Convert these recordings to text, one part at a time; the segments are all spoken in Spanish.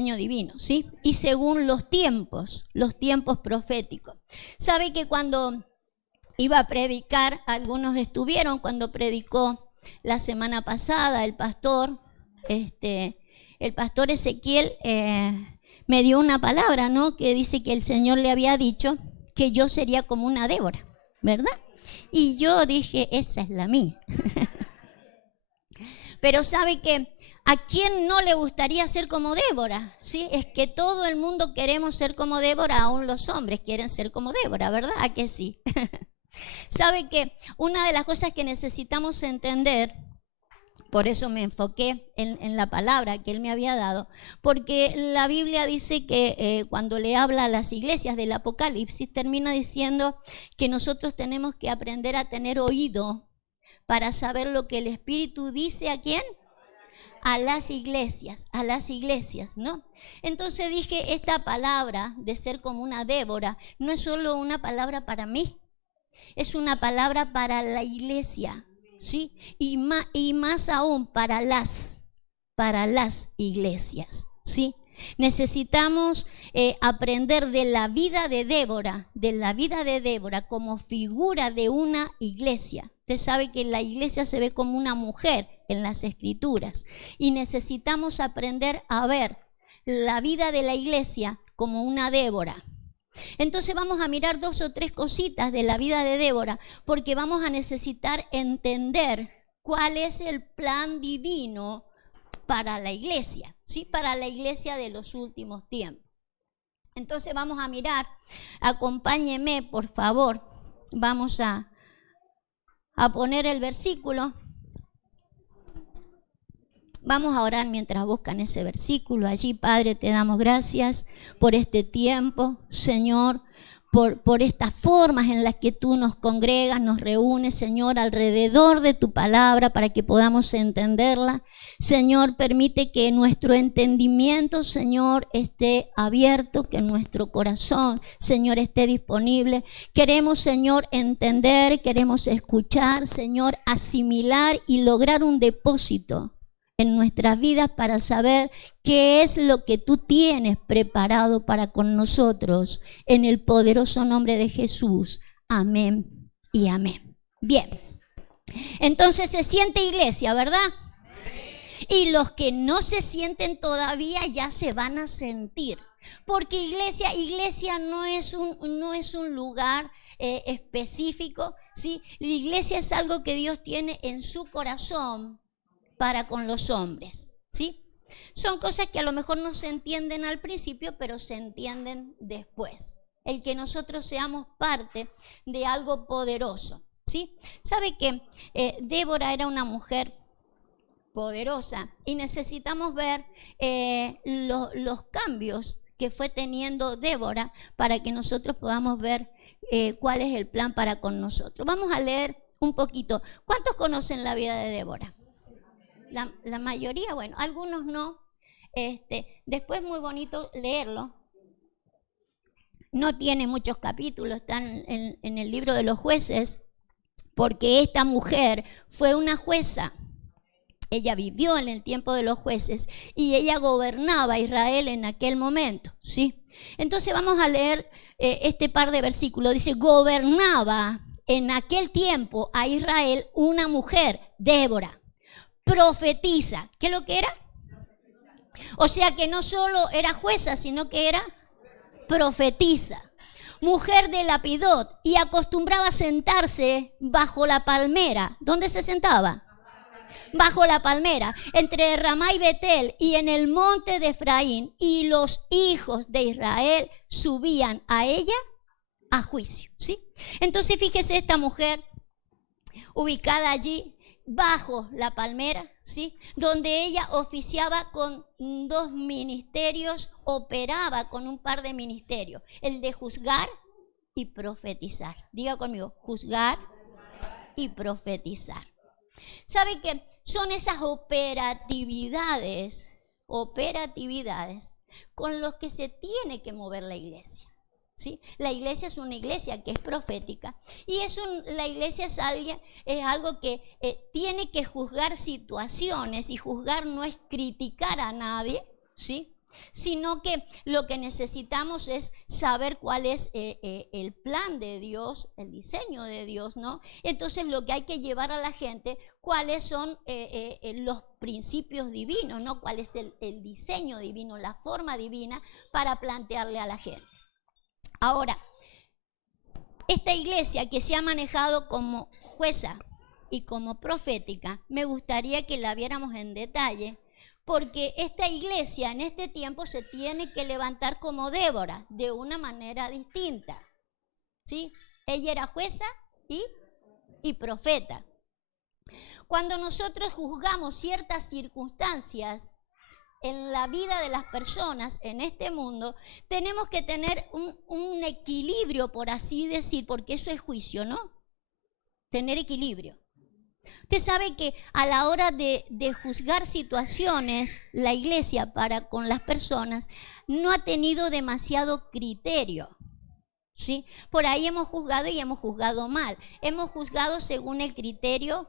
diseño divino, ¿sí? Y según los tiempos proféticos. ¿Sabe que cuando iba a predicar, algunos estuvieron cuando predicó la semana pasada el pastor Ezequiel me dio una palabra, ¿no? Que dice que el Señor le había dicho que yo sería como una Débora, ¿verdad? Y yo dije, esa es la mía. Pero ¿sabe que a quién no le gustaría ser como Débora? ¿Sí? Es que todo el mundo queremos ser como Débora, aún los hombres quieren ser como Débora, ¿verdad? ¿A que sí? ¿Sabe que una de las cosas que necesitamos entender, por eso me enfoqué en la palabra que él me había dado, porque la Biblia dice que cuando le habla a las iglesias del Apocalipsis, termina diciendo que nosotros tenemos que aprender a tener oído para saber lo que el Espíritu dice ¿a quién? A las iglesias, ¿no? Entonces dije, esta palabra de ser como una Débora no es solo una palabra para mí, es una palabra para la iglesia, ¿sí? Y más aún para las iglesias, ¿sí? Necesitamos aprender de la vida de Débora como figura de una iglesia. Usted sabe que la iglesia se ve como una mujer en las Escrituras y necesitamos aprender a ver la vida de la iglesia como una Débora. Entonces vamos a mirar 2 o 3 cositas de la vida de Débora, porque vamos a necesitar entender cuál es el plan divino para la iglesia, ¿sí? Para la iglesia de los últimos tiempos. Entonces vamos a mirar, acompáñeme por favor, vamos a poner el versículo. Vamos a orar mientras buscan ese versículo allí. Padre, te damos gracias por este tiempo, Señor, por estas formas en las que tú nos congregas, nos reúnes, Señor, alrededor de tu palabra para que podamos entenderla. Señor, permite que nuestro entendimiento, Señor, esté abierto, que nuestro corazón, Señor, esté disponible. Queremos, Señor, entender, queremos escuchar, Señor, asimilar y lograr un depósito en nuestras vidas para saber qué es lo que tú tienes preparado para con nosotros, en el poderoso nombre de Jesús. Amén y amén. Bien, entonces se siente iglesia, ¿verdad? Y los que no se sienten todavía ya se van a sentir, porque iglesia no es un lugar específico, ¿sí? La iglesia es algo que Dios tiene en su corazón para con los hombres, ¿sí? Son cosas que a lo mejor no se entienden al principio, pero se entienden después. El que nosotros seamos parte de algo poderoso, ¿sí? ¿Sabe que Débora era una mujer poderosa? Y necesitamos ver los cambios que fue teniendo Débora para que nosotros podamos ver cuál es el plan para con nosotros. Vamos a leer un poquito. ¿Cuántos conocen la vida de Débora? La mayoría, bueno, algunos no. Después muy bonito leerlo. No tiene muchos capítulos, están en el libro de los jueces, porque esta mujer fue una jueza. Ella vivió en el tiempo de los jueces y ella gobernaba a Israel en aquel momento, ¿sí? Entonces vamos a leer este par de versículos. Dice, gobernaba en aquel tiempo a Israel una mujer, Débora, profetiza. ¿Qué es lo que era? O sea que no solo era jueza, sino que era profetiza. Mujer de Lapidot, y acostumbraba a sentarse bajo la palmera. ¿Dónde se sentaba? Bajo la palmera, entre Ramá y Betel, y en el monte de Efraín. Y los hijos de Israel subían a ella a juicio, ¿sí? Entonces fíjese, esta mujer ubicada allí bajo la palmera, ¿sí? Donde ella oficiaba con 2 ministerios, operaba con un par de ministerios, el de juzgar y profetizar. Diga conmigo, juzgar y profetizar. ¿Sabe qué? Son esas operatividades con los que se tiene que mover la iglesia, ¿sí? La iglesia es una iglesia que es profética y la iglesia es algo que tiene que juzgar situaciones, y juzgar no es criticar a nadie, ¿sí? sino que lo que necesitamos es saber cuál es el plan de Dios, el diseño de Dios, ¿no? Entonces lo que hay que llevar a la gente, cuáles son los principios divinos, ¿no? Cuál es el diseño divino, la forma divina para plantearle a la gente. Ahora, esta iglesia que se ha manejado como jueza y como profética, me gustaría que la viéramos en detalle, porque esta iglesia en este tiempo se tiene que levantar como Débora, de una manera distinta, ¿sí? Ella era jueza y profeta. Cuando nosotros juzgamos ciertas circunstancias en la vida de las personas en este mundo, tenemos que tener un equilibrio, por así decir, porque eso es juicio, ¿no? Tener equilibrio. Usted sabe que a la hora de juzgar situaciones, la iglesia para con las personas no ha tenido demasiado criterio, ¿sí? Por ahí hemos juzgado y hemos juzgado mal. Hemos juzgado según el criterio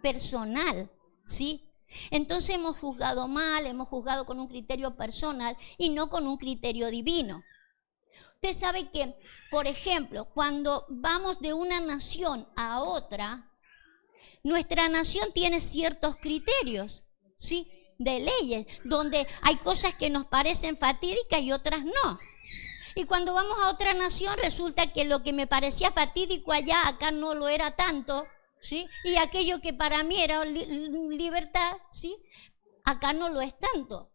personal, ¿sí? Entonces hemos juzgado mal, hemos juzgado con un criterio personal y no con un criterio divino. Usted sabe que, por ejemplo, cuando vamos de una nación a otra, nuestra nación tiene ciertos criterios, ¿sí? De leyes, donde hay cosas que nos parecen fatídicas y otras no. Y cuando vamos a otra nación resulta que lo que me parecía fatídico allá, acá no lo era tanto, ¿sí? Y aquello que para mí era libertad, ¿sí? Acá no lo es tanto.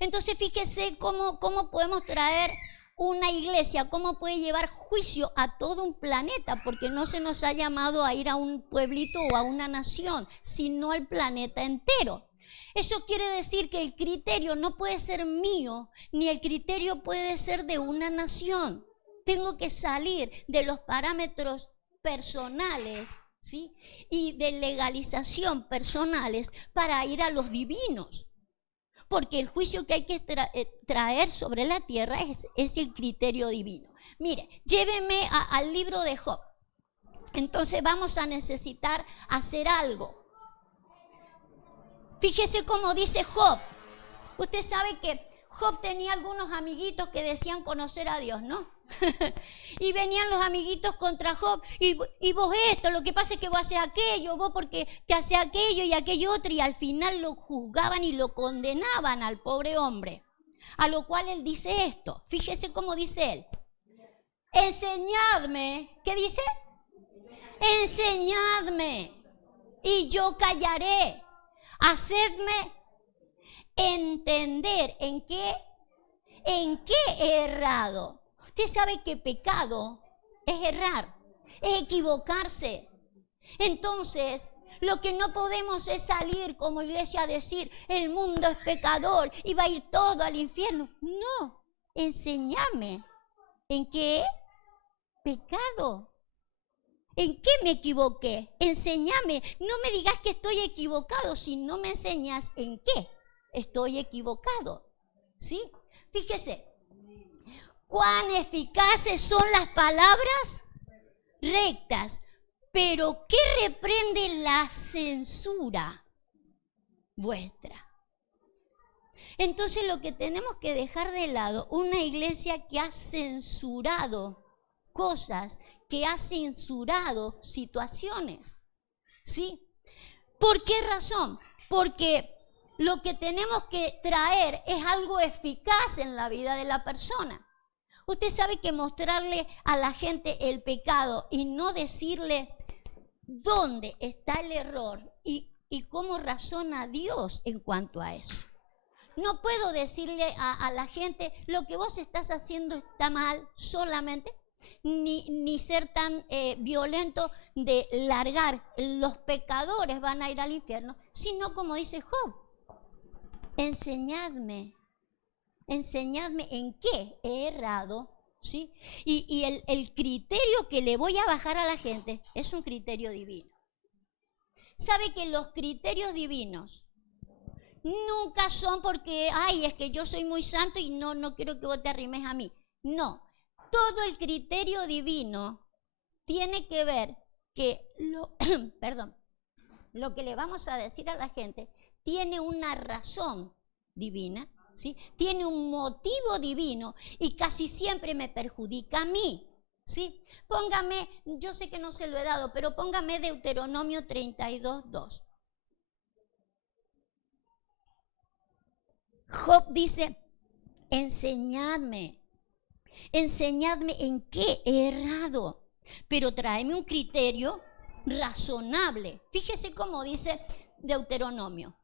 Entonces fíjese cómo podemos traer una iglesia, cómo puede llevar juicio a todo un planeta, porque no se nos ha llamado a ir a un pueblito o a una nación, sino al planeta entero. Eso quiere decir que el criterio no puede ser mío, ni el criterio puede ser de una nación. Tengo que salir de los parámetros personales, ¿sí? Y de legalización personales para ir a los divinos. Porque el juicio que hay que traer sobre la tierra es el criterio divino. Mire, lléveme al libro de Job. Entonces vamos a necesitar hacer algo. Fíjese cómo dice Job. Usted sabe que Job tenía algunos amiguitos que decían conocer a Dios, ¿no? Y venían los amiguitos contra Job, y vos esto, lo que pasa es que vos haces aquello, vos porque te haces aquello y aquello otro, y al final lo juzgaban y lo condenaban al pobre hombre. A lo cual él dice esto, fíjese cómo dice él: enseñadme, ¿qué dice? Enseñadme y yo callaré, hacedme entender en qué he errado. Usted sabe que pecado es errar, es equivocarse. Entonces, lo que no podemos es salir como iglesia a decir, el mundo es pecador y va a ir todo al infierno. No, enséñame en qué pecado. ¿En qué me equivoqué? Enséñame. No me digas que estoy equivocado si no me enseñas en qué estoy equivocado. ¿Sí? Fíjese. Cuán eficaces son las palabras rectas, pero ¿qué reprende la censura vuestra? Entonces lo que tenemos que dejar de lado, una iglesia que ha censurado cosas, que ha censurado situaciones, ¿sí? ¿Por qué razón? Porque lo que tenemos que traer es algo eficaz en la vida de la persona. Usted sabe que mostrarle a la gente el pecado y no decirle dónde está el error y cómo razona Dios en cuanto a eso. No puedo decirle a la gente lo que vos estás haciendo está mal solamente, ni ser tan violento de largar los pecadores van a ir al infierno, sino como dice Job, enseñadme en qué he errado, ¿sí? Y el criterio que le voy a bajar a la gente es un criterio divino. ¿Sabe que los criterios divinos nunca son porque, ay, es que yo soy muy santo y no quiero que vos te arrimes a mí? No, todo el criterio divino tiene que ver que lo que le vamos a decir a la gente tiene una razón divina, ¿sí? Tiene un motivo divino y casi siempre me perjudica a mí, ¿sí? Póngame, yo sé que no se lo he dado, pero póngame Deuteronomio 32:2. Job dice, enseñadme en qué he errado, pero tráeme un criterio razonable. Fíjese cómo dice Deuteronomio.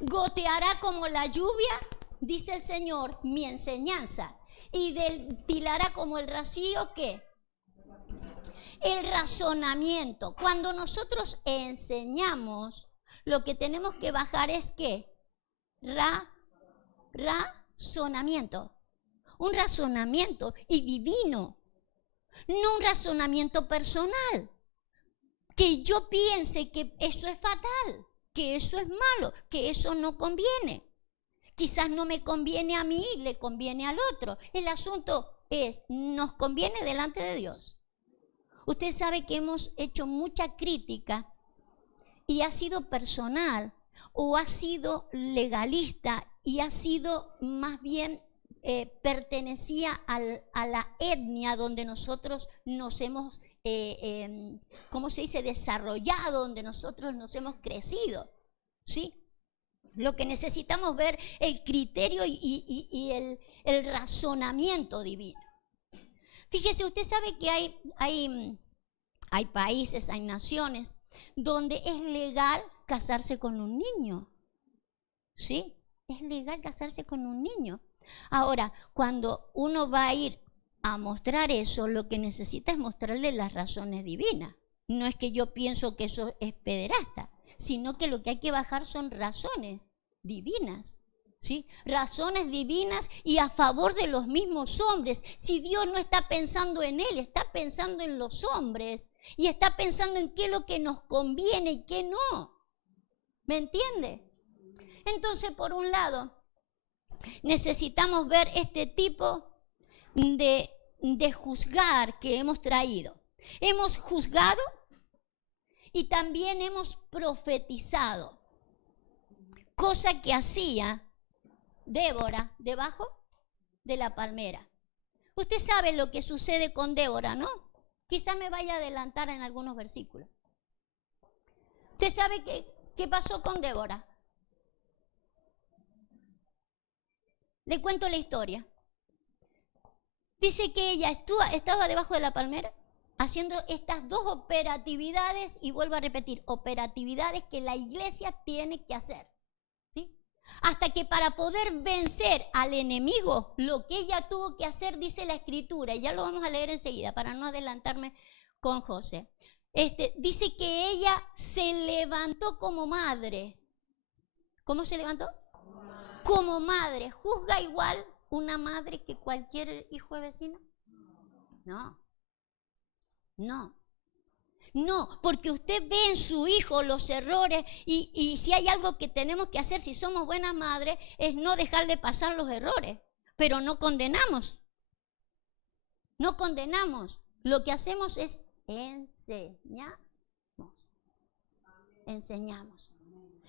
Goteará como la lluvia, dice el Señor, mi enseñanza, y destilará como el rocío, ¿qué? El razonamiento. Cuando nosotros enseñamos, lo que tenemos que bajar es ¿qué? Razonamiento. Un razonamiento y divino, no un razonamiento personal. Que yo piense que eso es fatal, que eso es malo, que eso no conviene. Quizás no me conviene a mí, le conviene al otro. El asunto es, ¿nos conviene delante de Dios? Usted sabe que hemos hecho mucha crítica y ha sido personal o ha sido legalista y ha sido más bien pertenecía a la etnia donde nosotros nos hemos, ¿cómo se dice?, desarrollado, donde nosotros nos hemos crecido, ¿sí? Lo que necesitamos ver el criterio y el razonamiento divino. Fíjese, usted sabe que hay países, hay naciones donde es legal casarse con un niño, ¿sí? Es legal casarse con un niño. Ahora, cuando uno va a ir a mostrar eso, lo que necesita es mostrarle las razones divinas. No es que yo pienso que eso es pederasta, sino que lo que hay que bajar son razones divinas, ¿sí? Razones divinas y a favor de los mismos hombres. Si Dios no está pensando en él, está pensando en los hombres y está pensando en qué es lo que nos conviene y qué no. ¿Me entiende? Entonces, por un lado, necesitamos ver este tipo de juzgar que hemos traído. Hemos juzgado y también hemos profetizado, cosa que hacía Débora debajo de la palmera. Usted sabe lo que sucede con Débora, ¿no? Quizá me vaya a adelantar en algunos versículos. ¿Usted sabe qué pasó con Débora? Le cuento la historia. Dice que ella estaba debajo de la palmera haciendo estas dos operatividades, y vuelvo a repetir, operatividades que la iglesia tiene que hacer, ¿sí? Hasta que para poder vencer al enemigo, lo que ella tuvo que hacer, dice la escritura, y ya lo vamos a leer enseguida para no adelantarme con José. Dice que ella se levantó como madre. ¿Cómo se levantó? Como madre. ¿Juzga igual una madre que cualquier hijo de vecino? No. No, porque usted ve en su hijo los errores y si hay algo que tenemos que hacer si somos buenas madres es no dejarle pasar los errores, pero no condenamos. No condenamos. Lo que hacemos es enseñamos.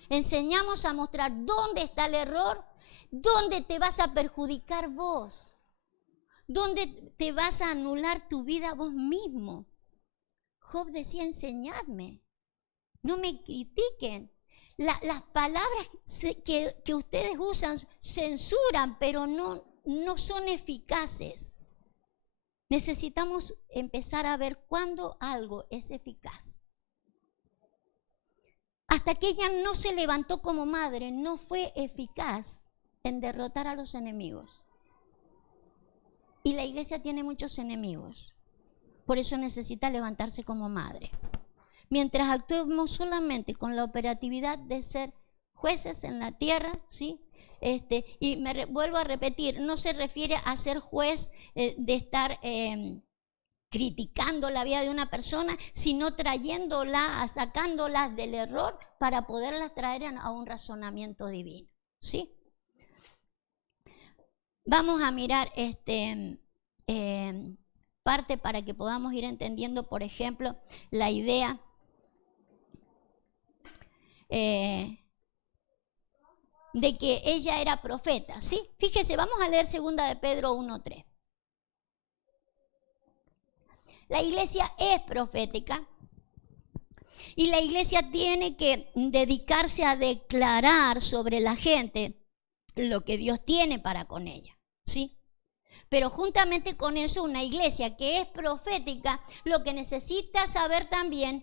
Enseñamos a mostrar dónde está el error, dónde te vas a perjudicar vos, dónde te vas a anular tu vida vos mismo. Job decía, enseñadme, no me critiquen. Las palabras que ustedes usan censuran, pero no son eficaces. Necesitamos empezar a ver cuándo algo es eficaz. Hasta que ella no se levantó como madre, no fue eficaz en derrotar a los enemigos. Y la iglesia tiene muchos enemigos. Por eso necesita levantarse como madre. Mientras actuemos solamente con la operatividad de ser jueces en la tierra, ¿sí? Y vuelvo a repetir, no se refiere a ser juez de estar criticando la vida de una persona, sino trayéndola, sacándola del error para poderlas traer a un razonamiento divino, ¿sí? Vamos a mirar parte para que podamos ir entendiendo, por ejemplo, la idea de que ella era profeta, ¿sí? Fíjese, vamos a leer 2 de Pedro 1:3. La iglesia es profética y la iglesia tiene que dedicarse a declarar sobre la gente lo que Dios tiene para con ella, ¿sí? Pero juntamente con eso, una iglesia que es profética, lo que necesita saber también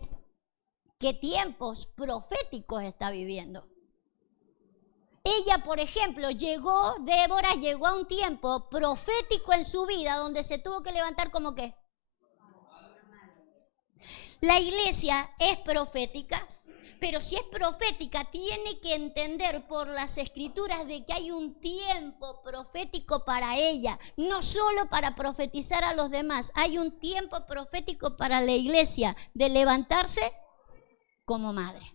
qué tiempos proféticos está viviendo. Ella, por ejemplo, Débora llegó a un tiempo profético en su vida donde se tuvo que levantar como qué. La iglesia es profética, pero si es profética tiene que entender por las escrituras de que hay un tiempo profético para ella, no solo para profetizar a los demás, hay un tiempo profético para la iglesia de levantarse como madre.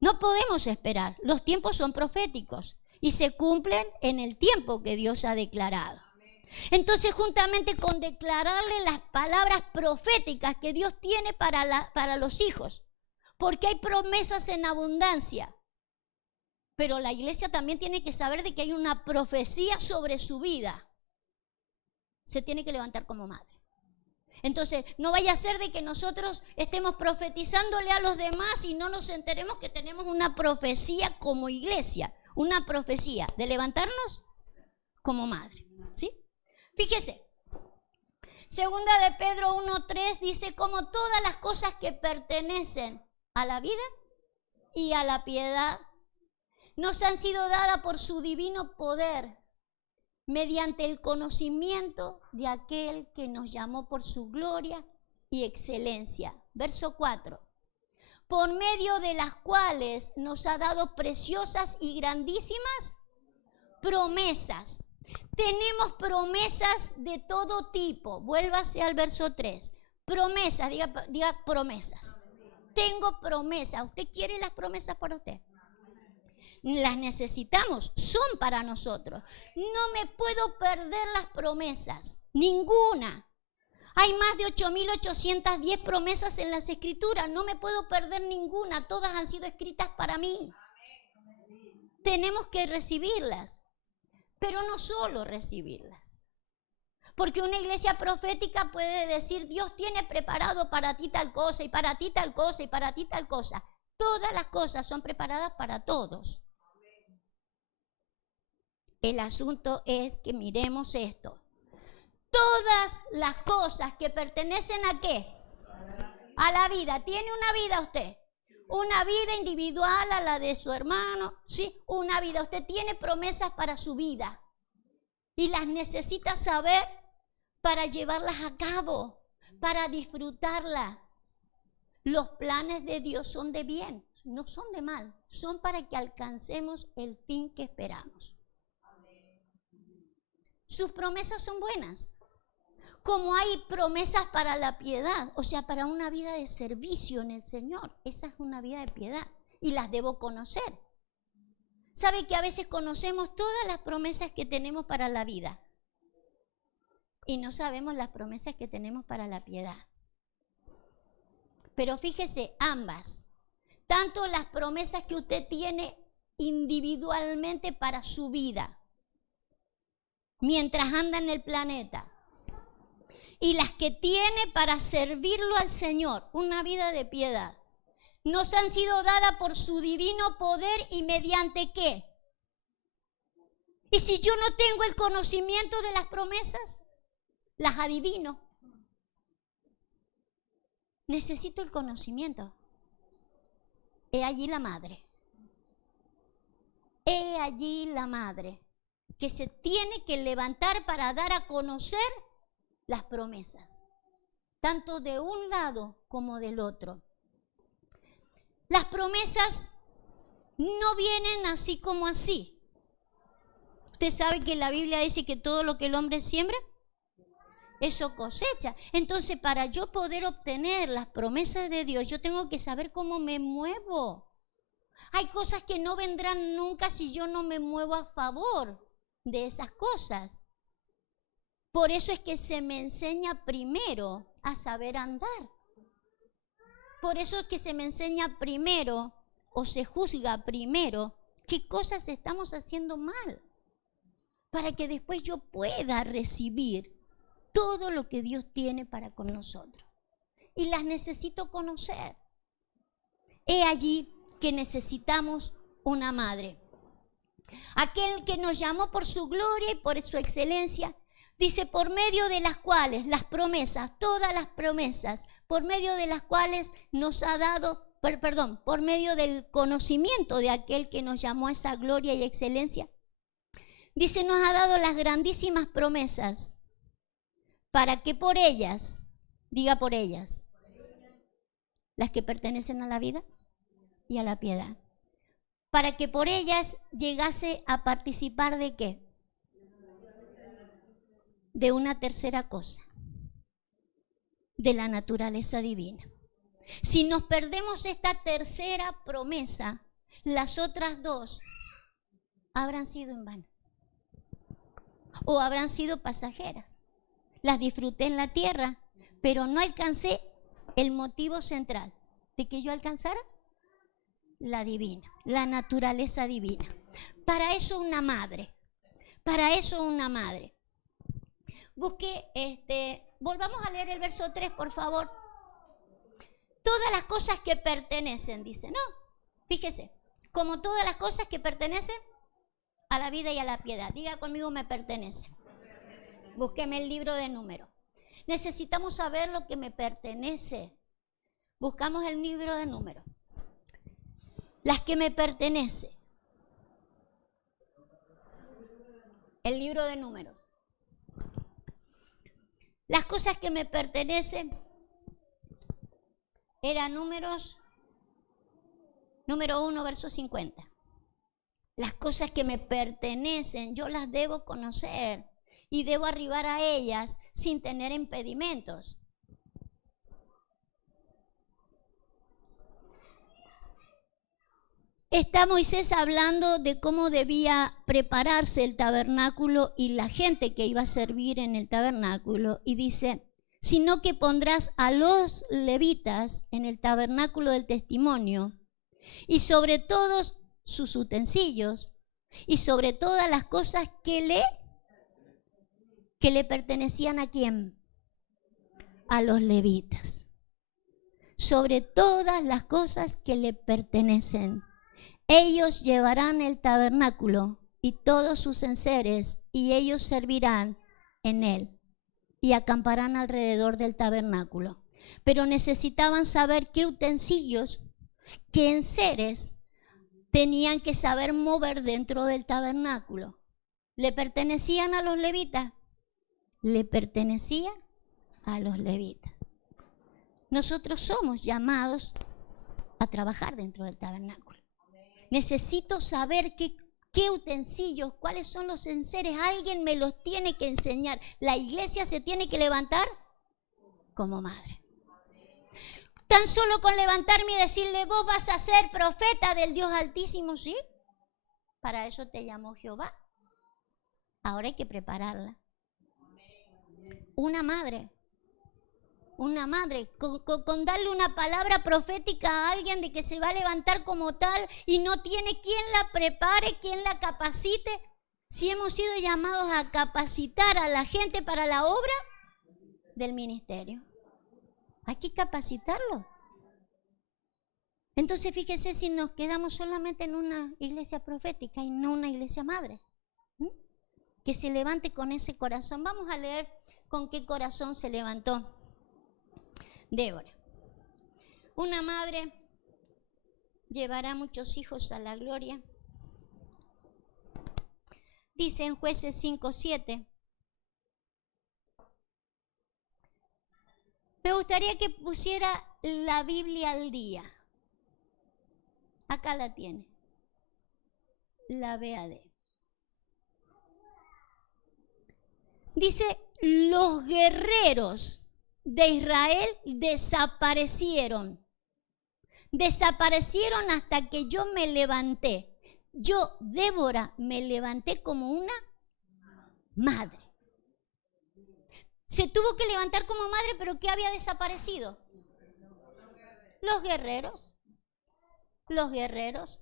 No podemos esperar, los tiempos son proféticos y se cumplen en el tiempo que Dios ha declarado. Entonces, juntamente con declararle las palabras proféticas que Dios tiene para los hijos, porque hay promesas en abundancia, pero la iglesia también tiene que saber de que hay una profecía sobre su vida. Se tiene que levantar como madre. Entonces, no vaya a ser de que nosotros estemos profetizándole a los demás y no nos enteremos que tenemos una profecía como iglesia, una profecía de levantarnos como madre, ¿sí? Fíjese, 2 de Pedro 1:3 dice, como todas las cosas que pertenecen a la vida y a la piedad nos han sido dadas por su divino poder, mediante el conocimiento de aquel que nos llamó por su gloria y excelencia. Verso 4. Por medio de las cuales nos ha dado preciosas y grandísimas promesas. Tenemos promesas de todo tipo. Vuélvase al verso 3. Promesas, diga promesas. Tengo promesas. ¿Usted quiere las promesas para usted? Las necesitamos, son para nosotros. No me puedo perder las promesas, ninguna. Hay más de 8.810 promesas en las escrituras, no me puedo perder ninguna, todas han sido escritas para mí. Tenemos que recibirlas, pero no solo recibirlas. Porque una iglesia profética puede decir, Dios tiene preparado para ti tal cosa, y para ti tal cosa, y para ti tal cosa. Todas las cosas son preparadas para todos. El asunto es que miremos esto. Todas las cosas que pertenecen ¿a qué? A la vida. ¿Tiene una vida usted? Una vida individual a la de su hermano. Sí, una vida. Usted tiene promesas para su vida. Y las necesita saber para llevarlas a cabo, para disfrutarlas. Los planes de Dios son de bien, no son de mal. Son para que alcancemos el fin que esperamos. Sus promesas son buenas, como hay promesas para la piedad, o sea, para una vida de servicio en el Señor. Esa es una vida de piedad y las debo conocer. ¿Sabe que a veces conocemos todas las promesas que tenemos para la vida y no sabemos las promesas que tenemos para la piedad? Pero fíjese, ambas, tanto las promesas que usted tiene individualmente para su vida, mientras anda en el planeta, y las que tiene para servirlo al Señor, una vida de piedad, nos han sido dadas por su divino poder y mediante ¿qué? Y si yo no tengo el conocimiento de las promesas, las adivino. Necesito el conocimiento. He allí la madre. He allí la madre que se tiene que levantar para dar a conocer las promesas, tanto de un lado como del otro. Las promesas no vienen así como así. Usted sabe que la Biblia dice que todo lo que el hombre siembra, eso cosecha. Entonces, para yo poder obtener las promesas de Dios, yo tengo que saber cómo me muevo. Hay cosas que no vendrán nunca si yo no me muevo a favor de esas cosas. Por eso es que se me enseña primero a saber andar. Por eso es que se me enseña primero, o se juzga primero, qué cosas estamos haciendo mal, para que después yo pueda recibir todo lo que Dios tiene para con nosotros. Y las necesito conocer. He allí que necesitamos una madre. Aquel que nos llamó por su gloria y por su excelencia, dice, por medio de las cuales las promesas, todas las promesas, por medio de las cuales nos ha dado, por medio del conocimiento de aquel que nos llamó a esa gloria y excelencia, dice, nos ha dado las grandísimas promesas para que por ellas, diga por ellas, las que pertenecen a la vida y a la piedad, para que por ellas llegase a participar de ¿qué? De una tercera cosa, de la naturaleza divina. Si nos perdemos esta tercera promesa, las otras dos habrán sido en vano o habrán sido pasajeras. Las disfruté en la tierra, pero no alcancé el motivo central de que yo alcanzara la divina, la naturaleza divina. Para eso una madre, para eso una madre. Busque, volvamos a leer el verso 3, por favor. Todas las cosas que pertenecen, dice, ¿no? Fíjese, como todas las cosas que pertenecen a la vida y a la piedad. Diga conmigo, me pertenece. Búsqueme el libro de Números. Necesitamos saber lo que me pertenece. Buscamos el libro de Números. Las que me pertenece. El libro de Números. Las cosas que me pertenecen eran Números, número 1, verso 50. Las cosas que me pertenecen, yo las debo conocer y debo arribar a ellas sin tener impedimentos. Está Moisés hablando de cómo debía prepararse el tabernáculo y la gente que iba a servir en el tabernáculo. Y dice, sino que pondrás a los levitas en el tabernáculo del testimonio y sobre todos sus utensilios y sobre todas las cosas que le pertenecían ¿a quién? A los levitas. Sobre todas las cosas que le pertenecen. Ellos llevarán el tabernáculo y todos sus enseres, y ellos servirán en él y acamparán alrededor del tabernáculo. Pero necesitaban saber qué utensilios, qué enseres tenían que saber mover dentro del tabernáculo. ¿Le pertenecían a los levitas? Le pertenecía a los levitas. Nosotros somos llamados a trabajar dentro del tabernáculo. Necesito saber qué utensilios, cuáles son los enseres. Alguien me los tiene que enseñar. La iglesia se tiene que levantar como madre. Tan solo con levantarme y decirle, vos vas a ser profeta del Dios Altísimo, ¿sí? Para eso te llamó Jehová. Ahora hay que prepararla. Una madre, con darle una palabra profética a alguien de que se va a levantar como tal y no tiene quien la prepare, quien la capacite. Si hemos sido llamados a capacitar a la gente para la obra del ministerio, hay que capacitarlo. Entonces fíjese si nos quedamos solamente en una iglesia profética y no una iglesia madre, que se levante con ese corazón. Vamos a leer con qué corazón se levantó Débora. Una madre llevará muchos hijos a la gloria. Dice en Jueces 5:7. Me gustaría que pusiera la Biblia al día. Acá la tiene. La BAD. Dice, los guerreros de Israel desaparecieron. Desaparecieron hasta que yo me levanté. Yo, Débora, me levanté como una madre. Se tuvo que levantar como madre, pero ¿qué había desaparecido? Los guerreros. Los guerreros.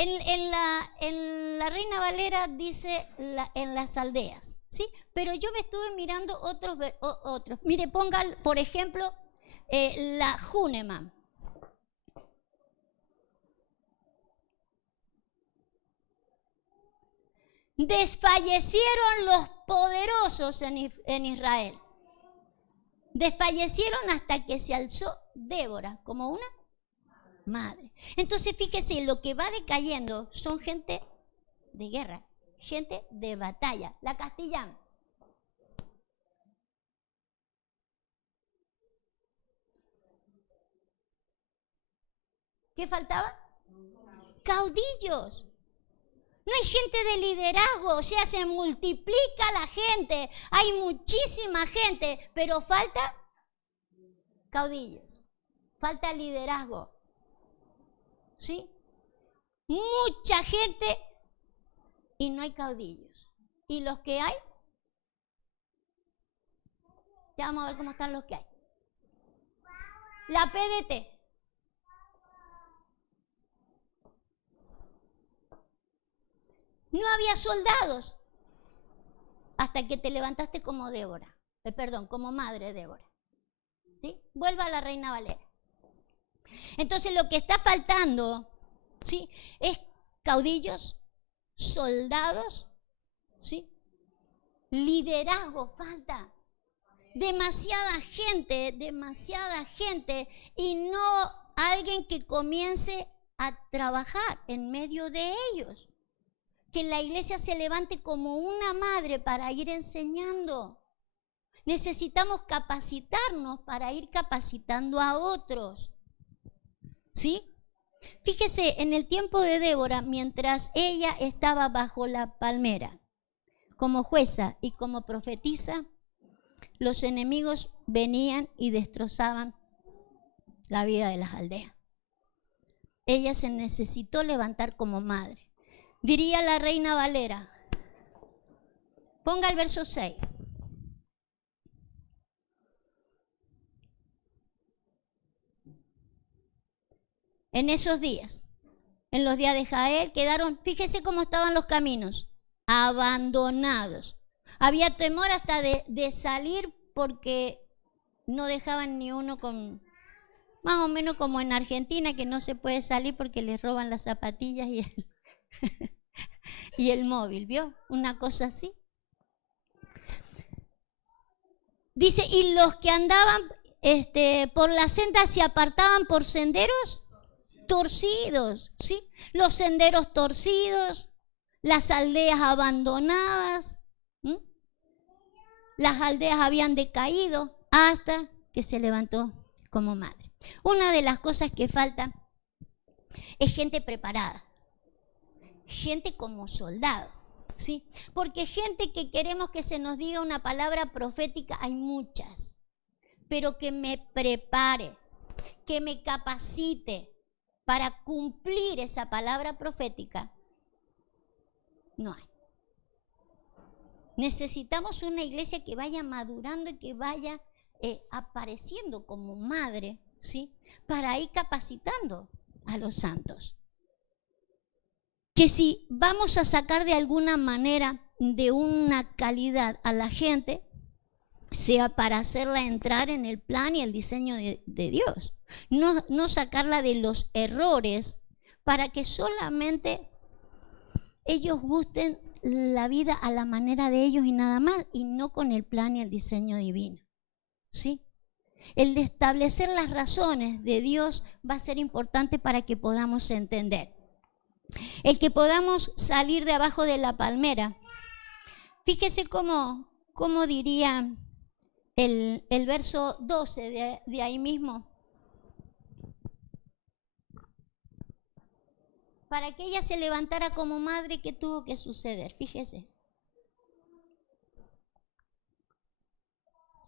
En la Reina Valera dice en las aldeas, ¿sí? Pero yo me estuve mirando otros. Mire, pongan, por ejemplo, la Júnema. Desfallecieron los poderosos en Israel. Desfallecieron hasta que se alzó Débora como una madre. Entonces fíjese, lo que va decayendo son gente de guerra, gente de batalla. La Castellán. ¿Qué faltaba? Caudillos. No hay gente de liderazgo, o sea, se multiplica la gente, hay muchísima gente, pero falta caudillos, falta liderazgo, ¿sí? Mucha gente y no hay caudillos. ¿Y los que hay? Ya vamos a ver cómo están los que hay. La PDT. No había soldados hasta que te levantaste como Débora, como madre Débora. ¿Sí? Vuelva a la Reina Valera. Entonces lo que está faltando, ¿sí?, es caudillos, soldados, ¿sí? Liderazgo falta. Demasiada gente y no alguien que comience a trabajar en medio de ellos. Que la iglesia se levante como una madre para ir enseñando. Necesitamos capacitarnos para ir capacitando a otros. ¿Sí? Fíjese, en el tiempo de Débora, mientras ella estaba bajo la palmera, como jueza y como profetisa, los enemigos venían y destrozaban la vida de las aldeas. Ella se necesitó levantar como madre. Diría la Reina Valera, ponga el verso 6. En esos días, en los días de Jael, quedaron, fíjese cómo estaban los caminos, abandonados. Había temor hasta de salir porque no dejaban ni uno con, más o menos como en Argentina, que no se puede salir porque les roban las zapatillas y el móvil, ¿vio? Una cosa así. Dice, y los que andaban por la senda se apartaban por senderos torcidos, ¿sí? Los senderos torcidos, las aldeas abandonadas, ¿sí? Las aldeas habían decaído hasta que se levantó como madre. Una de las cosas que falta es gente preparada. Gente como soldado, ¿sí? Porque gente que queremos que se nos diga una palabra profética, hay muchas, pero que me prepare, que me capacite para cumplir esa palabra profética, no hay. Necesitamos una iglesia que vaya madurando y que vaya apareciendo como madre, ¿sí?, para ir capacitando a los santos. Que si vamos a sacar de alguna manera de una calidad a la gente, sea para hacerla entrar en el plan y el diseño de Dios. No sacarla de los errores para que solamente ellos gusten la vida a la manera de ellos y nada más, y no con el plan y el diseño divino. ¿Sí? El de establecer las razones de Dios va a ser importante para que podamos entender. El que podamos salir de abajo de la palmera. Fíjese cómo diría el verso 12 de ahí mismo. Para que ella se levantara como madre, ¿qué tuvo que suceder? Fíjese.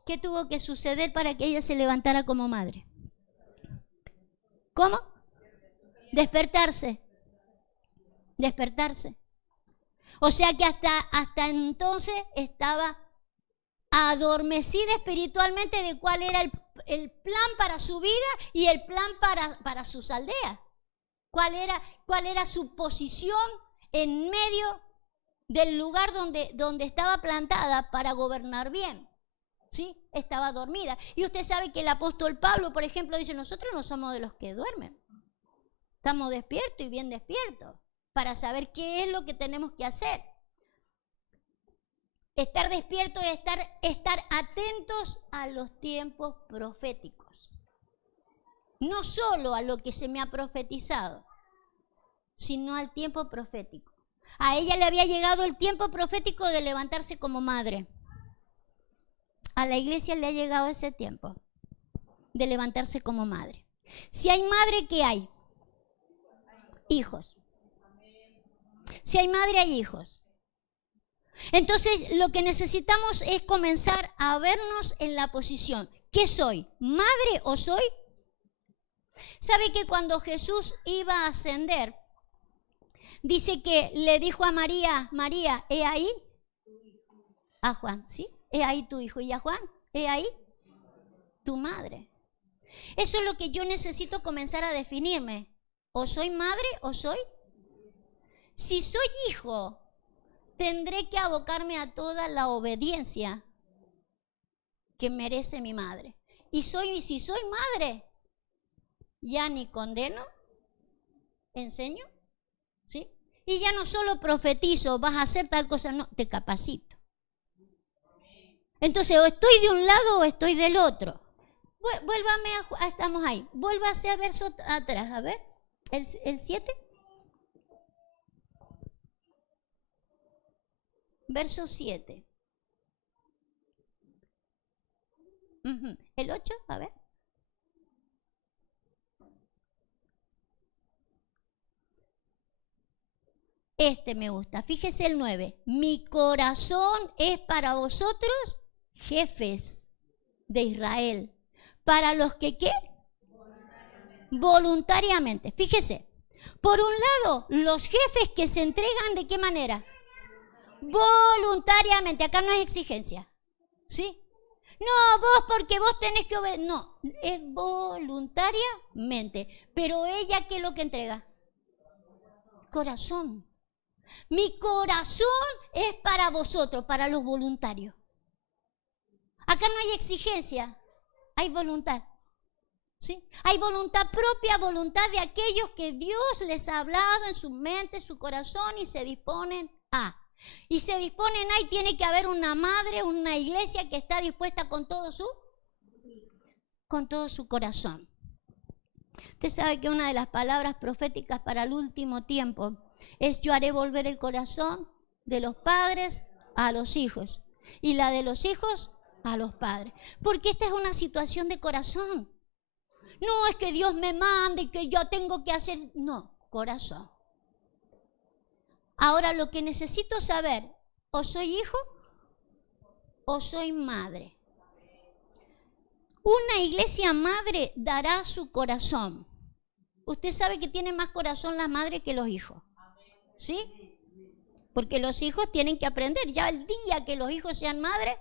¿Qué tuvo que suceder para que ella se levantara como madre? ¿Cómo? Despertarse. O sea que hasta entonces estaba adormecida espiritualmente de cuál era el plan para su vida y el plan para sus aldeas. ¿Cuál era su posición en medio del lugar donde estaba plantada para gobernar bien? ¿Sí? Estaba dormida. Y usted sabe que el apóstol Pablo, por ejemplo, dice, nosotros no somos de los que duermen. Estamos despiertos y bien despiertos para saber qué es lo que tenemos que hacer. Estar despiertos es estar atentos a los tiempos proféticos. No solo a lo que se me ha profetizado, sino al tiempo profético. A ella le había llegado el tiempo profético de levantarse como madre. A la iglesia le ha llegado ese tiempo de levantarse como madre. Si hay madre, ¿qué hay? Hijos. Si hay madre, hay hijos. Entonces, lo que necesitamos es comenzar a vernos en la posición. ¿Qué soy? ¿Madre o soy? ¿Sabe que cuando Jesús iba a ascender, dice que le dijo a María, María, ¿he ahí? A Juan, ¿sí? ¿He ahí tu hijo? Y a Juan, ¿he ahí tu madre? Eso es lo que yo necesito comenzar a definirme. ¿O soy madre o soy? Si soy hijo, tendré que abocarme a toda la obediencia que merece mi madre. Y si soy madre, ya ni condeno, enseño, ¿sí? Y ya no solo profetizo, vas a hacer tal cosa, no, te capacito. Entonces, o estoy de un lado o estoy del otro. Vuélvame estamos ahí. Vuélvase a verso atrás, a ver, el 7. Verso 7. El 8, a ver. Este me gusta. Fíjese el 9. Mi corazón es para vosotros, jefes de Israel. Para los que, ¿qué? Voluntariamente. Fíjese. Por un lado, los jefes que se entregan, ¿de qué manera? Voluntariamente. Acá no es exigencia. ¿Sí? No, vos porque vos tenés que obedecer. No, es voluntariamente. Pero ella, ¿qué es lo que entrega? Corazón. Mi corazón es para vosotros, para los voluntarios. Acá no hay exigencia, hay voluntad. ¿Sí? Hay voluntad propia, voluntad de aquellos que Dios les ha hablado en su mente, su corazón y se disponen a. Y se disponen a y tiene que haber una madre, una iglesia que está dispuesta con todo su corazón. Usted sabe que una de las palabras proféticas para el último tiempo es: yo haré volver el corazón de los padres a los hijos y la de los hijos a los padres. Porque esta es una situación de corazón. No es que Dios me mande y que yo tengo que hacer. No, corazón. Ahora lo que necesito saber, o soy hijo o soy madre. Una iglesia madre dará su corazón. Usted sabe que tiene más corazón las madres que los hijos. ¿Sí? Porque los hijos tienen que aprender. Ya el día que los hijos sean madres,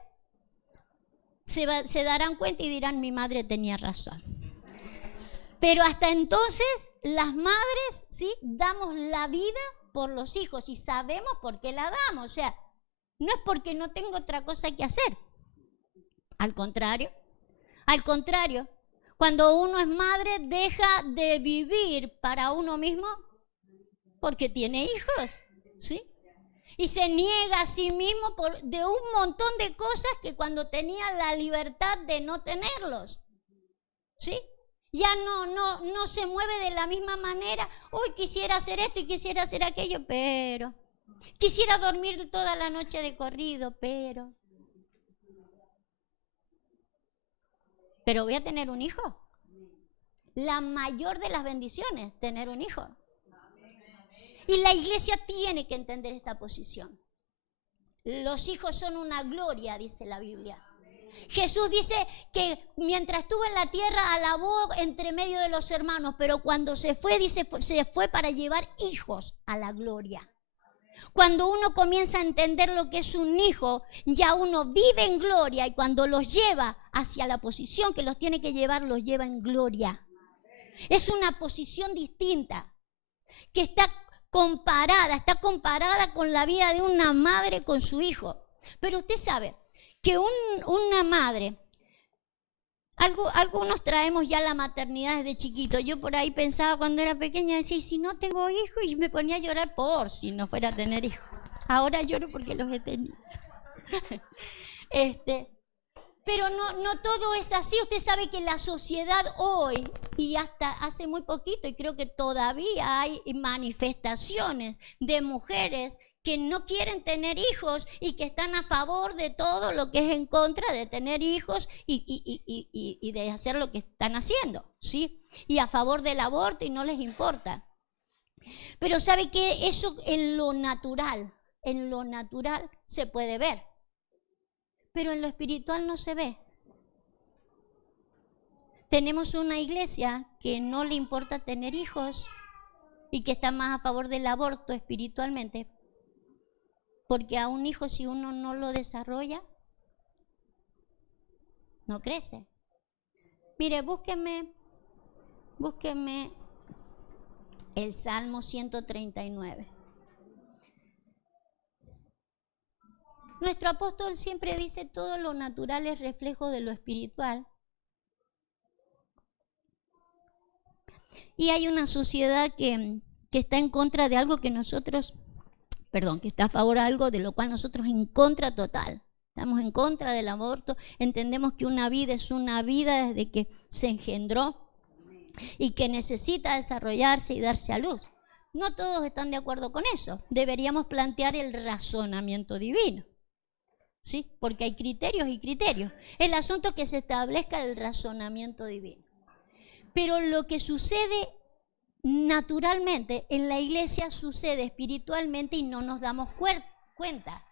se darán cuenta y dirán, mi madre tenía razón. Pero hasta entonces, las madres, ¿sí?, damos la vida por los hijos y sabemos por qué la damos. O sea, no es porque no tengo otra cosa que hacer. Al contrario, cuando uno es madre, deja de vivir para uno mismo porque tiene hijos, ¿sí? Y se niega a sí mismo de un montón de cosas que cuando tenía la libertad de no tenerlos, ¿sí? Ya no se mueve de la misma manera. Hoy quisiera hacer esto y quisiera hacer aquello, pero quisiera dormir toda la noche de corrido, pero voy a tener un hijo. La mayor de las bendiciones, tener un hijo. Y la iglesia tiene que entender esta posición. Los hijos son una gloria, dice la Biblia. Jesús dice que mientras estuvo en la tierra alabó entre medio de los hermanos, pero cuando se fue, dice, se fue para llevar hijos a la gloria. Cuando uno comienza a entender lo que es un hijo, ya uno vive en gloria, y cuando los lleva hacia la posición que los tiene que llevar, los lleva en gloria. Es una posición distinta. que está comparada con la vida de una madre con su hijo. Pero usted sabe que una madre, algunos traemos ya la maternidad desde chiquito. Yo por ahí pensaba cuando era pequeña, decía, ¿y si no tengo hijos? Y me ponía a llorar por si no fuera a tener hijos. Ahora lloro porque los he tenido. Pero no todo es así. Usted sabe que la sociedad hoy, y hasta hace muy poquito, y creo que todavía hay manifestaciones de mujeres que no quieren tener hijos y que están a favor de todo lo que es en contra de tener hijos y de hacer lo que están haciendo, ¿sí? Y a favor del aborto y no les importa. Pero sabe que eso en lo natural se puede ver, pero en lo espiritual no se ve. Tenemos una iglesia que no le importa tener hijos y que está más a favor del aborto espiritualmente, porque a un hijo, si uno no lo desarrolla, no crece. Mire, búsquenme el Salmo 139. Nuestro apóstol siempre dice, todo lo natural es reflejo de lo espiritual. Y hay una sociedad que está en contra de algo que que está a favor de algo de lo cual nosotros en contra total. Estamos en contra del aborto, entendemos que una vida es una vida desde que se engendró y que necesita desarrollarse y darse a luz. No todos están de acuerdo con eso. Deberíamos plantear el razonamiento divino, ¿sí? Porque hay criterios y criterios. El asunto es que se establezca el razonamiento divino. Pero lo que sucede naturalmente en la iglesia sucede espiritualmente y no nos damos cuenta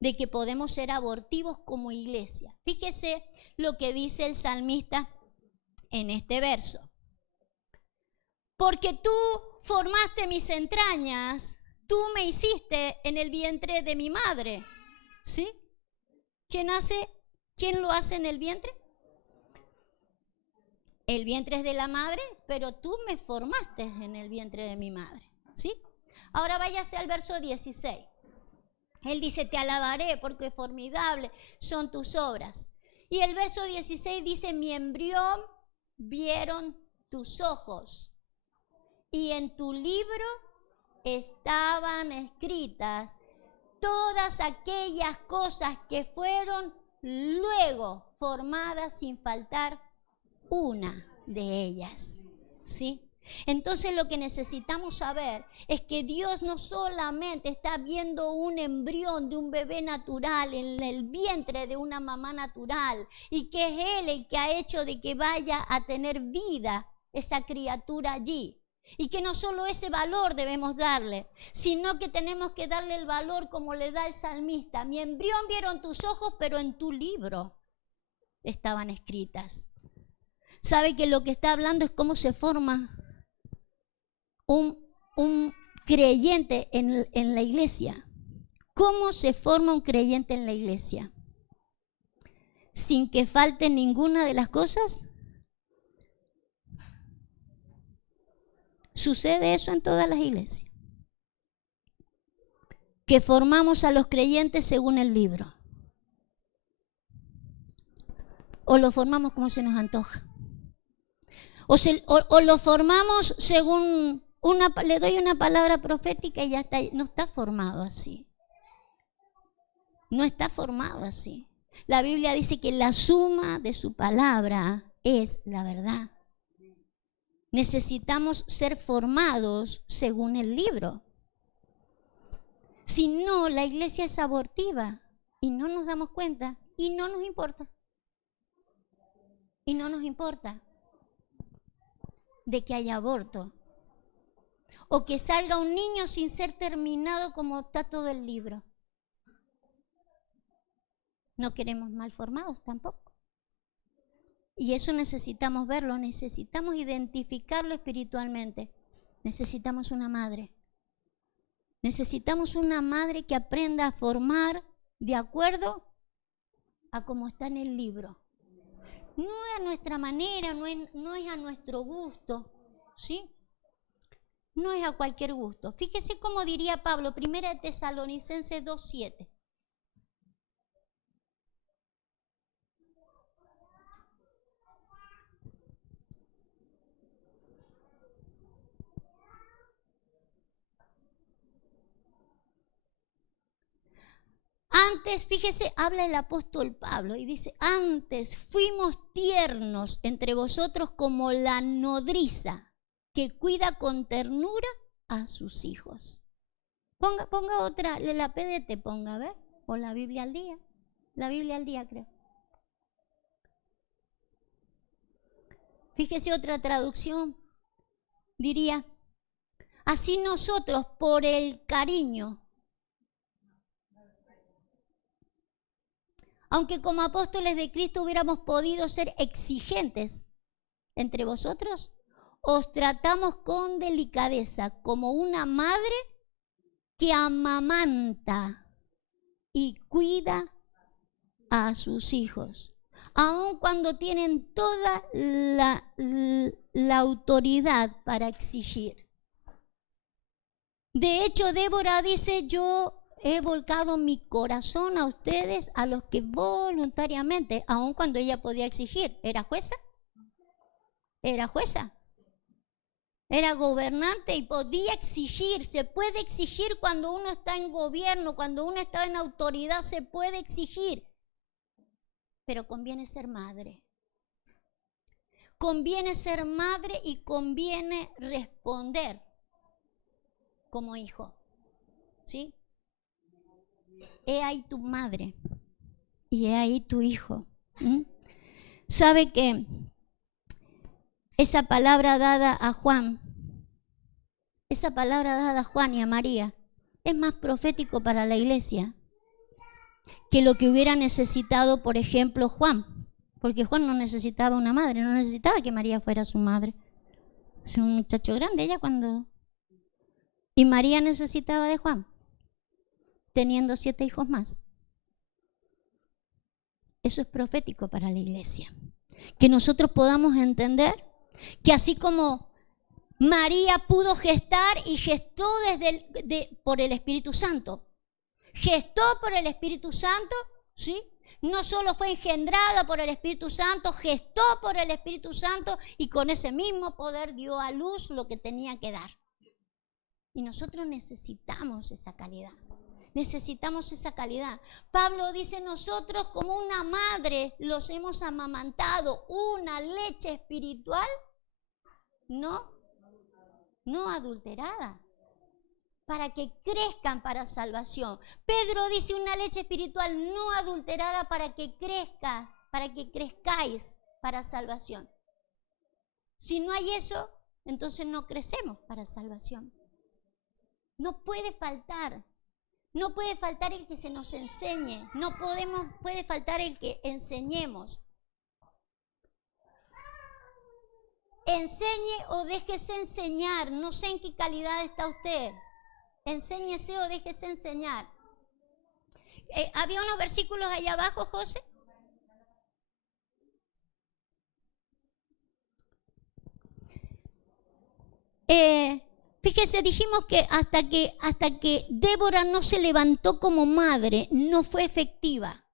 de que podemos ser abortivos como iglesia. Fíjese lo que dice el salmista en este verso. Porque tú formaste mis entrañas, tú me hiciste en el vientre de mi madre. ¿Sí? ¿Quién lo hace en el vientre? El vientre es de la madre, pero tú me formaste en el vientre de mi madre. ¿Sí? Ahora váyase al verso 16. Él dice, te alabaré porque formidables son tus obras. Y el verso 16 dice, mi embrión vieron tus ojos y en tu libro estaban escritas todas aquellas cosas que fueron luego formadas sin faltar una de ellas, ¿sí? Entonces lo que necesitamos saber es que Dios no solamente está viendo un embrión de un bebé natural en el vientre de una mamá natural y que es Él el que ha hecho de que vaya a tener vida esa criatura allí. Y que no solo ese valor debemos darle, sino que tenemos que darle el valor como le da el salmista. Mi embrión vieron tus ojos, pero en tu libro estaban escritas. ¿Sabe que lo que está hablando es cómo se forma un creyente en la iglesia? ¿Cómo se forma un creyente en la iglesia? ¿Sin que falte ninguna de las cosas? Sucede eso en todas las iglesias. Que formamos a los creyentes según el libro. O lo formamos como se nos antoja. O lo formamos según le doy una palabra profética y ya está. No está formado así. No está formado así. La Biblia dice que la suma de su palabra es la verdad. Necesitamos ser formados según el libro. Si no, la iglesia es abortiva y no nos damos cuenta y no nos importa. Y no nos importa de que haya aborto o que salga un niño sin ser terminado como está todo el libro. No queremos mal formados tampoco. Y eso necesitamos verlo, necesitamos identificarlo espiritualmente. Necesitamos una madre. Necesitamos una madre que aprenda a formar de acuerdo a cómo está en el libro. No es a nuestra manera, no es a nuestro gusto, ¿sí? No es a cualquier gusto. Fíjese cómo diría Pablo, 1 Tesalonicenses 2:7. Antes, fíjese, habla el apóstol Pablo y dice, antes fuimos tiernos entre vosotros como la nodriza que cuida con ternura a sus hijos. Ponga otra, la PDT ponga, ¿ver? O la Biblia al día. La Biblia al día, creo. Fíjese otra traducción. Diría, así nosotros por el cariño, aunque como apóstoles de Cristo hubiéramos podido ser exigentes entre vosotros, os tratamos con delicadeza, como una madre que amamanta y cuida a sus hijos, aun cuando tienen toda la autoridad para exigir. De hecho, Débora dice, yo he volcado mi corazón a ustedes, a los que voluntariamente, aun cuando ella podía exigir, ¿era jueza? Era jueza. Era gobernante y podía exigir. Se puede exigir cuando uno está en gobierno, cuando uno está en autoridad, se puede exigir. Pero conviene ser madre. Conviene ser madre y conviene responder como hijo. ¿Sí? He ahí tu madre y he ahí tu hijo. ¿Sabe que esa palabra dada a Juan, esa palabra dada a Juan y a María, es más profético para la iglesia que lo que hubiera necesitado, por ejemplo, Juan? Porque Juan no necesitaba una madre, no necesitaba que María fuera su madre. Es un muchacho grande ella cuando... Y María necesitaba de Juan, teniendo 7 hijos más. Eso es profético para la iglesia. Que nosotros podamos entender que así como María pudo gestar y gestó por el Espíritu Santo, gestó por el Espíritu Santo, ¿sí? No solo fue engendrada por el Espíritu Santo, gestó por el Espíritu Santo y con ese mismo poder dio a luz lo que tenía que dar. Y nosotros necesitamos esa calidad. Necesitamos esa calidad. Pablo dice, nosotros como una madre los hemos amamantado, una leche espiritual no adulterada, para que crezcan para salvación. Pedro dice una leche espiritual no adulterada para que crezcáis para salvación. Si no hay eso, entonces no crecemos para salvación. No puede faltar. No puede faltar el que se nos enseñe. Puede faltar el que enseñemos. Enseñe o déjese enseñar. No sé en qué calidad está usted. Enséñese o déjese enseñar. ¿Había unos versículos allá abajo, José? Fíjese, dijimos que hasta que Débora no se levantó como madre, no fue efectiva.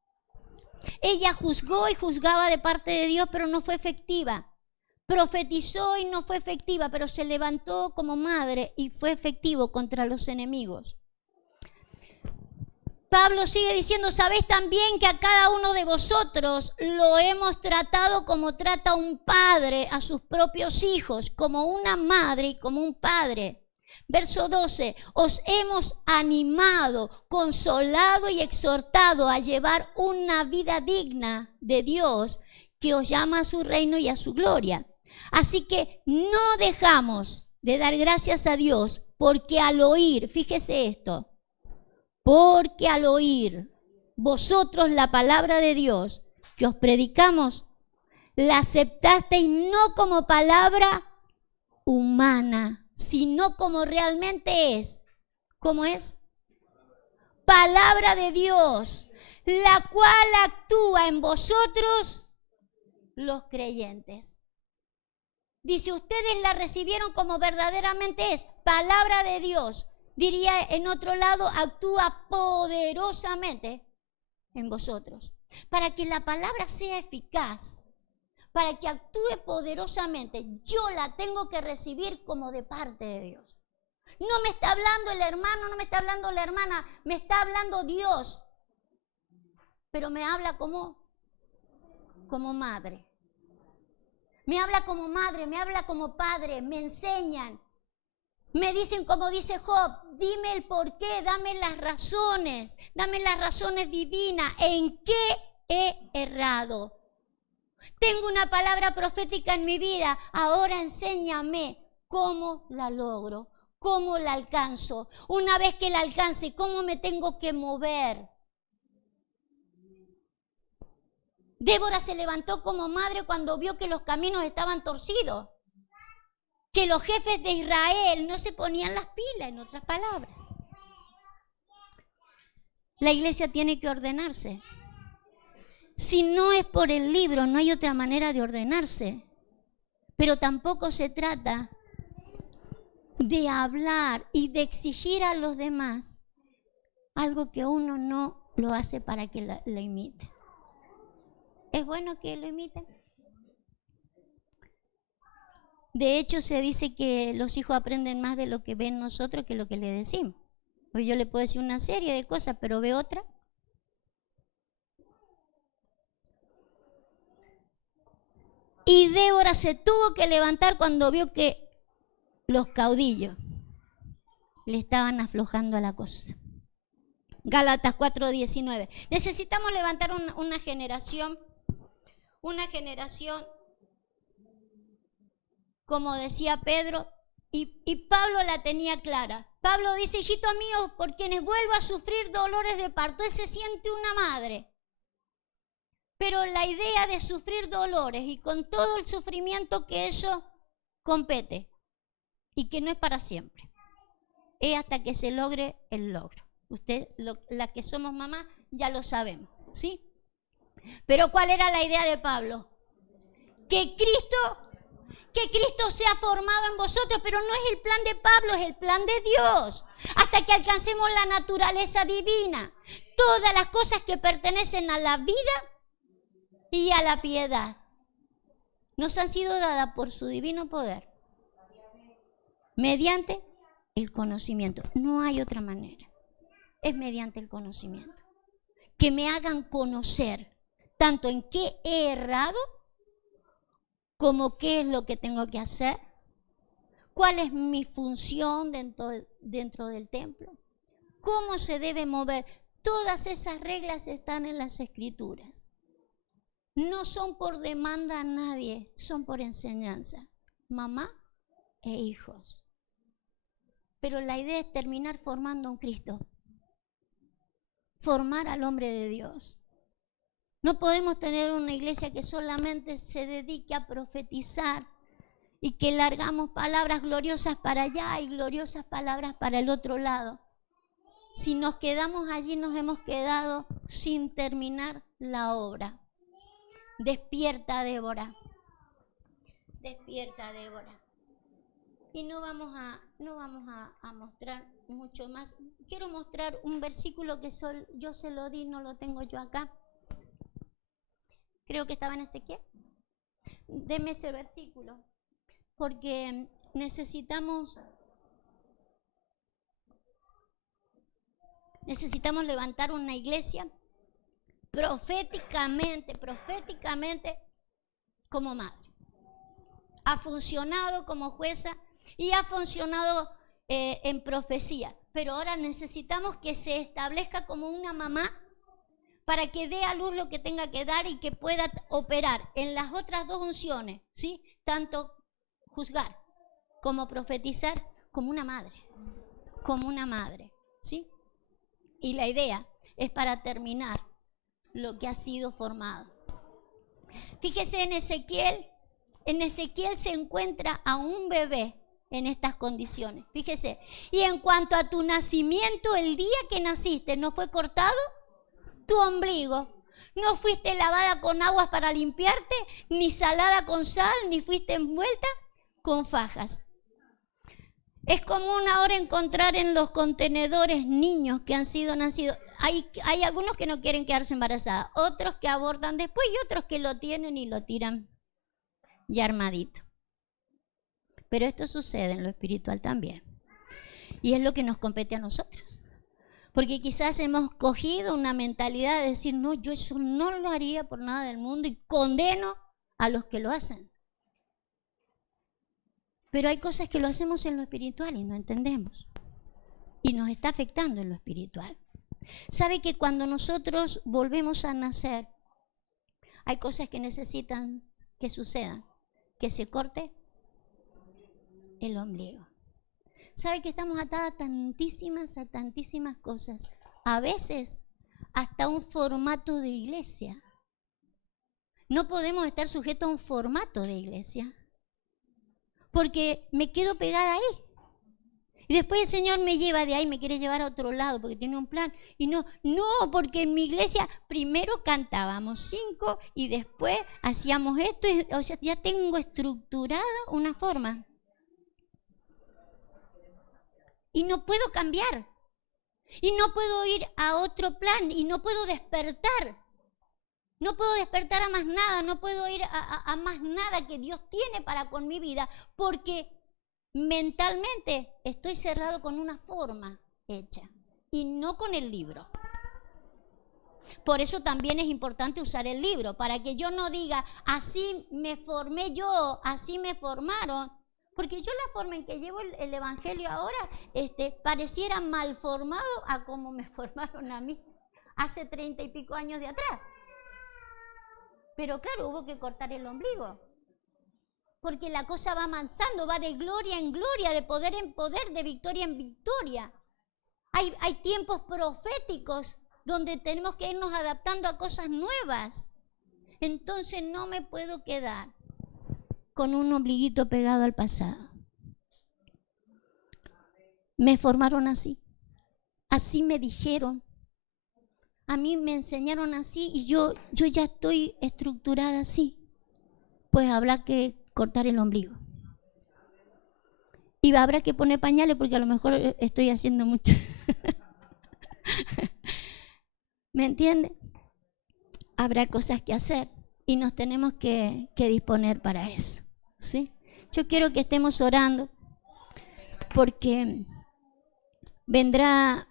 Ella juzgó y juzgaba de parte de Dios, pero no fue efectiva. Profetizó y no fue efectiva, pero se levantó como madre y fue efectivo contra los enemigos. Pablo sigue diciendo, sabéis también que a cada uno de vosotros lo hemos tratado como trata un padre a sus propios hijos, como una madre y como un padre. Verso 12, os hemos animado, consolado y exhortado a llevar una vida digna de Dios que os llama a su reino y a su gloria. Así que no dejamos de dar gracias a Dios porque al oír, fíjese esto, porque al oír vosotros la palabra de Dios que os predicamos, la aceptasteis no como palabra humana, sino como realmente es. ¿Cómo es? Palabra de Dios, la cual actúa en vosotros los creyentes. Dice, ustedes la recibieron como verdaderamente es, palabra de Dios. Diría en otro lado, actúa poderosamente en vosotros. Para que la palabra sea eficaz, para que actúe poderosamente, yo la tengo que recibir como de parte de Dios. No me está hablando el hermano, no me está hablando la hermana, me está hablando Dios. Pero me habla como madre. Me habla como madre, me habla como padre, me enseñan. Me dicen como dice Job, dime el por qué, dame las razones divinas, en qué he errado. Tengo una palabra profética en mi vida, ahora enséñame cómo la logro, cómo la alcanzo. Una vez que la alcance, cómo me tengo que mover. Débora se levantó como madre cuando vio que los caminos estaban torcidos, que los jefes de Israel no se ponían las pilas, en otras palabras. La iglesia tiene que ordenarse. Si no es por el libro, no hay otra manera de ordenarse. Pero tampoco se trata de hablar y de exigir a los demás algo que uno no lo hace para que lo imite. ¿Es bueno que lo imiten? De hecho, se dice que los hijos aprenden más de lo que ven nosotros que lo que le decimos. Pues yo le puedo decir una serie de cosas, pero ve otra. Y Débora se tuvo que levantar cuando vio que los caudillos le estaban aflojando a la cosa. Gálatas 4:19. Necesitamos levantar una generación, como decía Pedro, y Pablo la tenía clara. Pablo dice, hijitos míos, por quienes vuelvo a sufrir dolores de parto. Él se siente una madre. Pero la idea de sufrir dolores y con todo el sufrimiento que eso compete y que no es para siempre, es hasta que se logre el logro. Las que somos mamás ya lo sabemos, ¿sí? Pero ¿cuál era la idea de Pablo? Que Cristo sea formado en vosotros, pero no es el plan de Pablo, es el plan de Dios. Hasta que alcancemos la naturaleza divina. Todas las cosas que pertenecen a la vida y a la piedad nos han sido dadas por su divino poder, mediante el conocimiento. No hay otra manera. Es mediante el conocimiento. Que me hagan conocer tanto en qué he errado, como qué es lo que tengo que hacer, cuál es mi función dentro del templo, cómo se debe mover. Todas esas reglas están en las Escrituras. No son por demanda a nadie, son por enseñanza. Mamá e hijos. Pero la idea es terminar formando a un Cristo. Formar al hombre de Dios. No podemos tener una iglesia que solamente se dedique a profetizar y que largamos palabras gloriosas para allá y gloriosas palabras para el otro lado. Si nos quedamos allí, nos hemos quedado sin terminar la obra. Despierta, Débora. Despierta, Débora. Y no vamos a mostrar mucho más. Quiero mostrar un versículo que yo se lo di, no lo tengo yo acá. Creo que estaba en Ezequiel. Deme ese versículo, porque necesitamos levantar una iglesia proféticamente como madre. Ha funcionado como jueza y ha funcionado en profecía, pero ahora necesitamos que se establezca como una mamá para que dé a luz lo que tenga que dar y que pueda operar en las otras dos unciones, ¿sí? Tanto juzgar como profetizar, como una madre, ¿sí? Y la idea es para terminar lo que ha sido formado. Fíjese en Ezequiel se encuentra a un bebé en estas condiciones. Fíjese, y en cuanto a tu nacimiento, el día que naciste, ¿no fue cortado tu ombligo? ¿No fuiste lavada con aguas para limpiarte, ni salada con sal, ni fuiste envuelta con fajas. Es común ahora encontrar en los contenedores niños que han sido nacidos. Hay algunos que no quieren quedarse embarazadas, otros que abortan después y otros que lo tienen y lo tiran ya armadito. Pero esto sucede en lo espiritual también. Y es lo que nos compete a nosotros. Porque quizás hemos cogido una mentalidad de decir, no, yo eso no lo haría por nada del mundo y condeno a los que lo hacen. Pero hay cosas que lo hacemos en lo espiritual y no entendemos. Y nos está afectando en lo espiritual. ¿Sabe que cuando nosotros volvemos a nacer, hay cosas que necesitan que sucedan? Que se corte el ombligo. ¿Sabe que estamos atadas a tantísimas cosas? A veces hasta un formato de iglesia. No podemos estar sujetos a un formato de iglesia. Porque me quedo pegada ahí. Y después el Señor me lleva de ahí, me quiere llevar a otro lado porque tiene un plan. Y no, porque en mi iglesia primero cantábamos 5 y después hacíamos esto. O sea, ya tengo estructurada una forma. Y no puedo cambiar. Y no puedo ir a otro plan. Y no puedo despertar. No puedo despertar a más nada. No puedo ir a más nada que Dios tiene para con mi vida. Porque mentalmente estoy cerrado con una forma hecha. Y no con el libro. Por eso también es importante usar el libro. Para que yo no diga, así me formé yo, así me formaron. Porque yo la forma en que llevo el evangelio ahora pareciera mal formado a como me formaron a mí hace 30 y pico años de atrás. Pero claro, hubo que cortar el ombligo. Porque la cosa va avanzando, va de gloria en gloria, de poder en poder, de victoria en victoria. Hay tiempos proféticos donde tenemos que irnos adaptando a cosas nuevas. Entonces no me puedo quedar con un ombliguito pegado al pasado. Me formaron así. Así me dijeron. A mí me enseñaron así y yo ya estoy estructurada así. Pues habrá que cortar el ombligo. Y habrá que poner pañales porque a lo mejor estoy haciendo mucho. ¿Me entiende? Habrá cosas que hacer. Y nos tenemos que disponer para eso, ¿sí? Yo quiero que estemos orando porque vendrá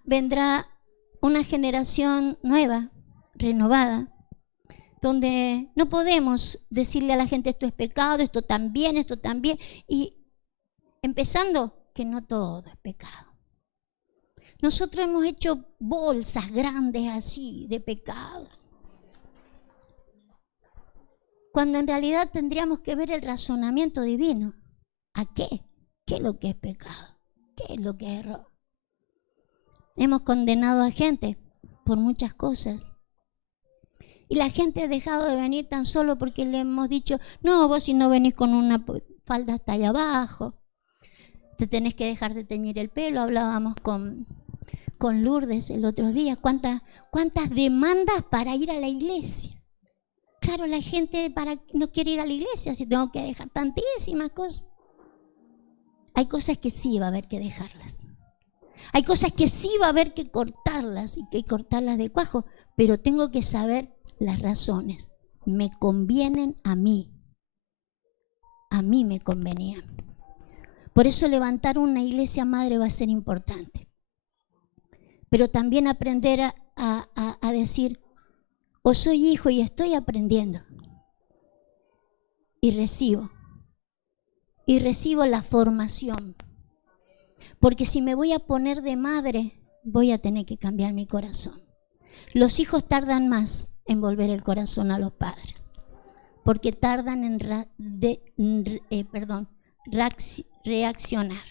una generación nueva, renovada, donde no podemos decirle a la gente esto es pecado, esto también, y empezando que no todo es pecado. Nosotros hemos hecho bolsas grandes así de pecado. Cuando en realidad tendríamos que ver el razonamiento divino. ¿A qué? ¿Qué es lo que es pecado? ¿Qué es lo que es error? Hemos condenado a gente por muchas cosas. Y la gente ha dejado de venir tan solo porque le hemos dicho, no, vos si no venís con una falda hasta allá abajo, te tenés que dejar de teñir el pelo. Hablábamos con Lourdes el otro día, ¿cuántas demandas para ir a la iglesia? Claro, la gente no quiere ir a la iglesia si tengo que dejar tantísimas cosas. Hay cosas que sí va a haber que dejarlas. Hay cosas que sí va a haber que cortarlas y que cortarlas de cuajo, pero tengo que saber las razones. Me convienen a mí. A mí me convenían. Por eso levantar una iglesia madre va a ser importante. Pero también aprender a decir, o soy hijo y estoy aprendiendo. Y recibo la formación. Porque si me voy a poner de madre, voy a tener que cambiar mi corazón. Los hijos tardan más en volver el corazón a los padres. Porque tardan en reaccionar.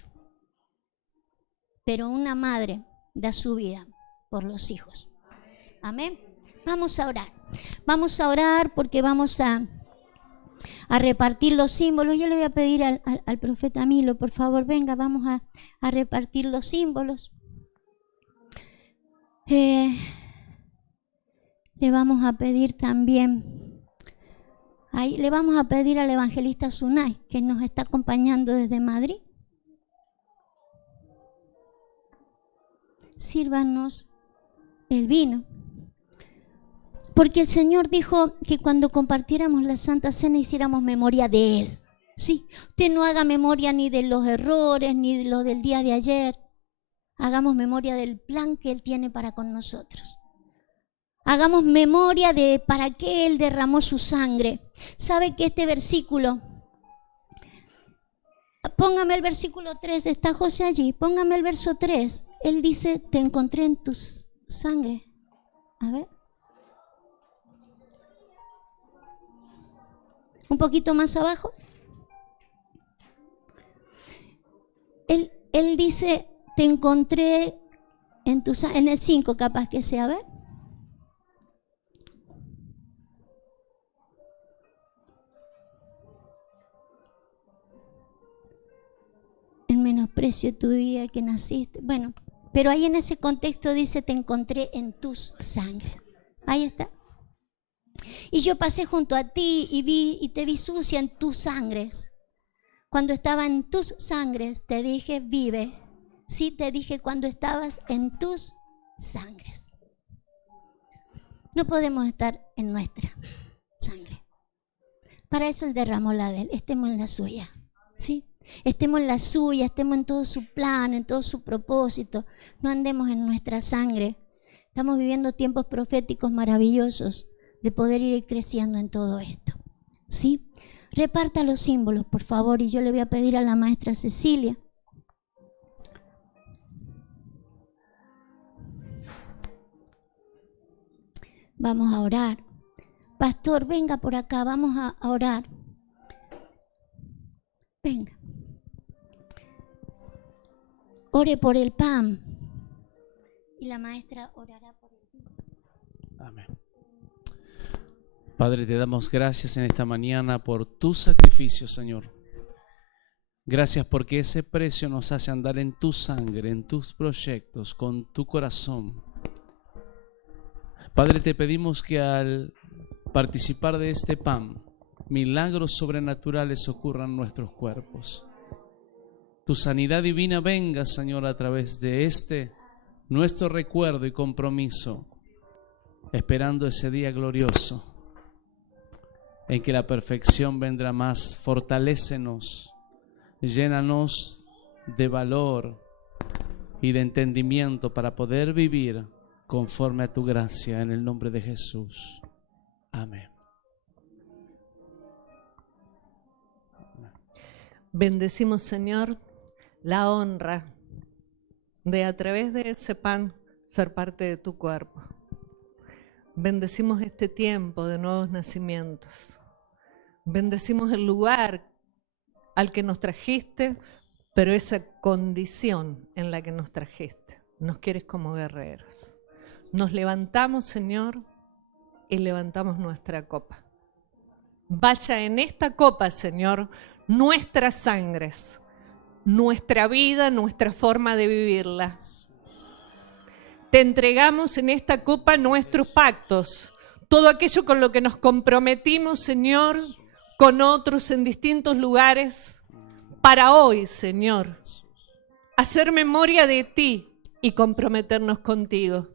Pero una madre da su vida por los hijos. Amén. Vamos a orar. Vamos a orar porque vamos a repartir los símbolos. Yo le voy a pedir al profeta Milo, por favor, venga, vamos a repartir los símbolos. Le vamos a pedir también Ahí le vamos a pedir al evangelista Sunay, que nos está acompañando desde Madrid. Sírvanos el vino. Porque el Señor dijo que cuando compartiéramos la Santa Cena hiciéramos memoria de Él. Sí, usted no haga memoria ni de los errores, ni de los del día de ayer. Hagamos memoria del plan que Él tiene para con nosotros. Hagamos memoria de para qué Él derramó su sangre. ¿Sabe que este versículo? Póngame el versículo 3, está José allí. Póngame el verso 3. Él dice, te encontré en tu sangre. A ver. Un poquito más abajo. Él dice, te encontré en tu sangre. En el 5 capaz que sea, a ver. El menosprecio de tu día que naciste. Bueno, pero ahí en ese contexto dice, te encontré en tus sangres. Ahí está. Y yo pasé junto a ti y te vi sucia en tus sangres. Cuando estaba en tus sangres, te dije, vive. Sí, te dije cuando estabas en tus sangres. No podemos estar en nuestra sangre. Para eso Él derramó la de Él. Estemos en la suya. ¿Sí? Estemos en la suya, estemos en todo su plan, en todo su propósito. No andemos en nuestra sangre. Estamos viviendo tiempos proféticos maravillosos de poder ir creciendo en todo esto. ¿Sí? Reparta los símbolos, por favor, y yo le voy a pedir a la maestra Cecilia. Vamos a orar. Pastor, venga por acá, vamos a orar. Venga. Ore por el pan. Y la maestra orará por el vino. Amén. Padre, te damos gracias en esta mañana por tu sacrificio, Señor. Gracias porque ese precio nos hace andar en tu sangre, en tus proyectos, con tu corazón. Padre, te pedimos que al participar de este pan, milagros sobrenaturales ocurran en nuestros cuerpos. Tu sanidad divina venga, Señor, a través de nuestro recuerdo y compromiso, esperando ese día glorioso en que la perfección vendrá más. Fortalécenos, llénanos de valor y de entendimiento para poder vivir conforme a tu gracia, en el nombre de Jesús. Amén. Bendecimos, Señor, la honra de a través de ese pan ser parte de tu cuerpo. Bendecimos este tiempo de nuevos nacimientos. Bendecimos el lugar al que nos trajiste, pero esa condición en la que nos trajiste. Nos quieres como guerreros. Nos levantamos, Señor, y levantamos nuestra copa. Vaya en esta copa, Señor, nuestras sangres, nuestra vida, nuestra forma de vivirla. Te entregamos en esta copa nuestros pactos, todo aquello con lo que nos comprometimos, Señor, con otros en distintos lugares, para hoy, Señor, hacer memoria de ti y comprometernos contigo.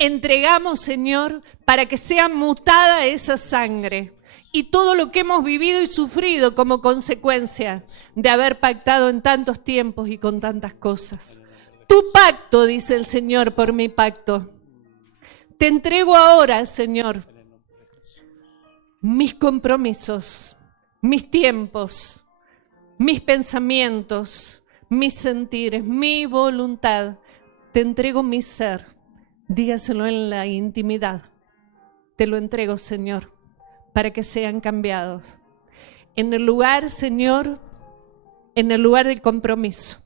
Entregamos, Señor, para que sea mutada esa sangre y todo lo que hemos vivido y sufrido como consecuencia de haber pactado en tantos tiempos y con tantas cosas. Tu pacto, dice el Señor, por mi pacto. Te entrego ahora, Señor, mis compromisos, mis tiempos, mis pensamientos, mis sentires, mi voluntad. Te entrego mi ser. Dígaselo en la intimidad. Te lo entrego, Señor, para que sean cambiados. En el lugar, Señor, en el lugar del compromiso,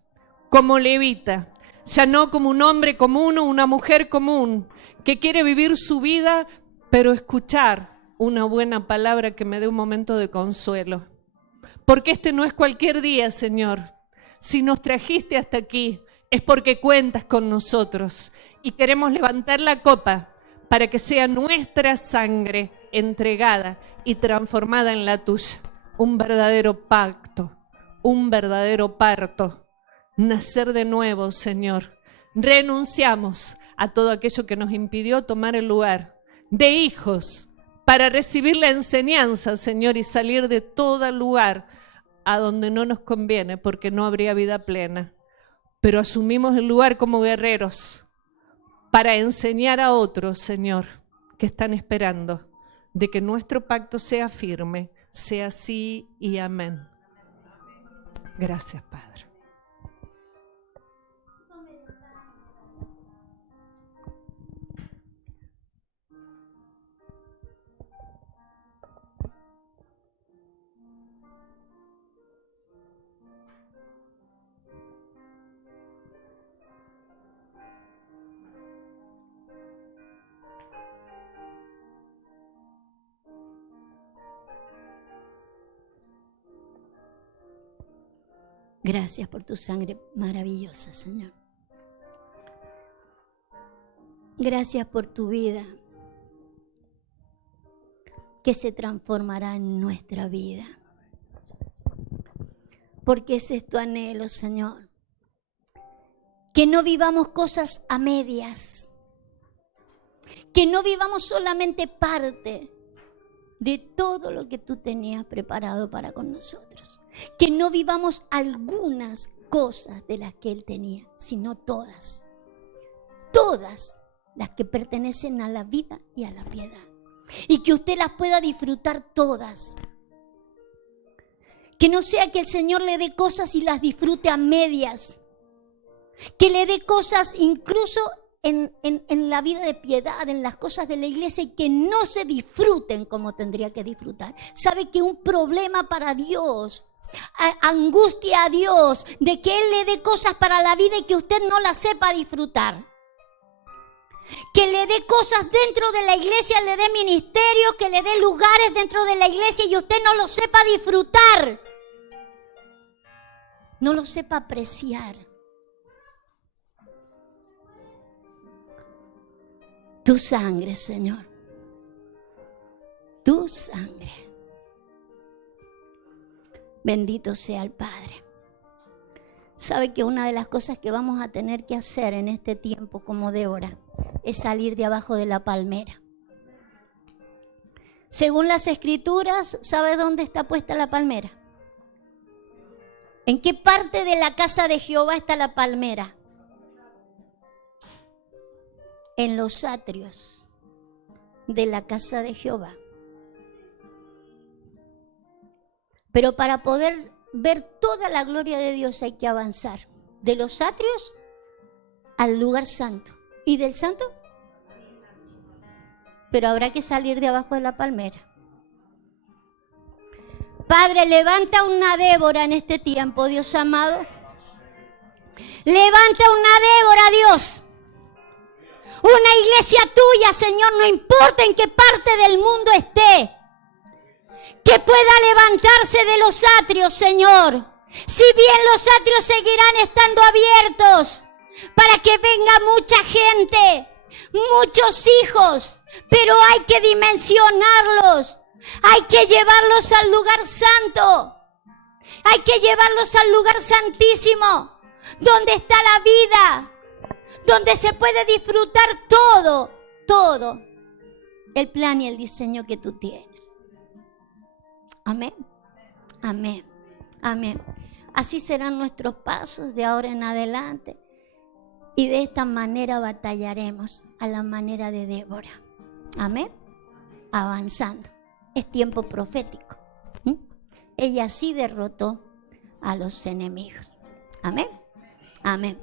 como levita, ya no como un hombre común o una mujer común que quiere vivir su vida, pero escuchar una buena palabra que me dé un momento de consuelo. Porque este no es cualquier día, Señor. Si nos trajiste hasta aquí, es porque cuentas con nosotros y queremos levantar la copa para que sea nuestra sangre entregada y transformada en la tuya. Un verdadero pacto, un verdadero parto. Nacer de nuevo, Señor. Renunciamos a todo aquello que nos impidió tomar el lugar de hijos para recibir la enseñanza, Señor, y salir de todo lugar a donde no nos conviene, porque no habría vida plena. Pero asumimos el lugar como guerreros para enseñar a otros, Señor, que están esperando de que nuestro pacto sea firme, sea sí y amén. Gracias, Padre. Gracias por tu sangre maravillosa, Señor. Gracias por tu vida, que se transformará en nuestra vida. Porque ese es tu anhelo, Señor. Que no vivamos cosas a medias. Que no vivamos solamente parte de todo lo que tú tenías preparado para con nosotros. Que no vivamos algunas cosas de las que Él tenía, sino todas. Todas las que pertenecen a la vida y a la piedad. Y que usted las pueda disfrutar todas. Que no sea que el Señor le dé cosas y las disfrute a medias. Que le dé cosas incluso en la vida de piedad, en las cosas de la iglesia, y que no se disfruten como tendría que disfrutar. ¿Sabe que un problema para Dios, angustia a Dios, de que Él le dé cosas para la vida y que usted no las sepa disfrutar? Que le dé cosas dentro de la iglesia, le dé ministerios, que le dé lugares dentro de la iglesia y usted no lo sepa disfrutar. No lo sepa apreciar. Tu sangre, Señor. Tu sangre. Bendito sea el Padre. Sabe que una de las cosas que vamos a tener que hacer en este tiempo como Débora es salir de abajo de la palmera. Según las Escrituras, ¿sabe dónde está puesta la palmera? ¿En qué parte de la casa de Jehová está la palmera? En los atrios de la casa de Jehová. Pero para poder ver toda la gloria de Dios hay que avanzar de los atrios al lugar santo. ¿Y del santo? Pero habrá que salir de abajo de la palmera. Padre, levanta una Débora en este tiempo, Dios amado. Levanta una Débora, Dios. Una iglesia tuya, Señor, no importa en qué parte del mundo esté, que pueda levantarse de los atrios, Señor. Si bien los atrios seguirán estando abiertos para que venga mucha gente, muchos hijos, pero hay que dimensionarlos, hay que llevarlos al lugar santo, hay que llevarlos al lugar santísimo, donde está la vida, donde se puede disfrutar todo el plan y el diseño que tú tienes. Amén, amén, amén. Así serán nuestros pasos de ahora en adelante. Y de esta manera batallaremos a la manera de Débora. Amén, avanzando. Es tiempo profético. Ella sí derrotó a los enemigos. Amén, amén.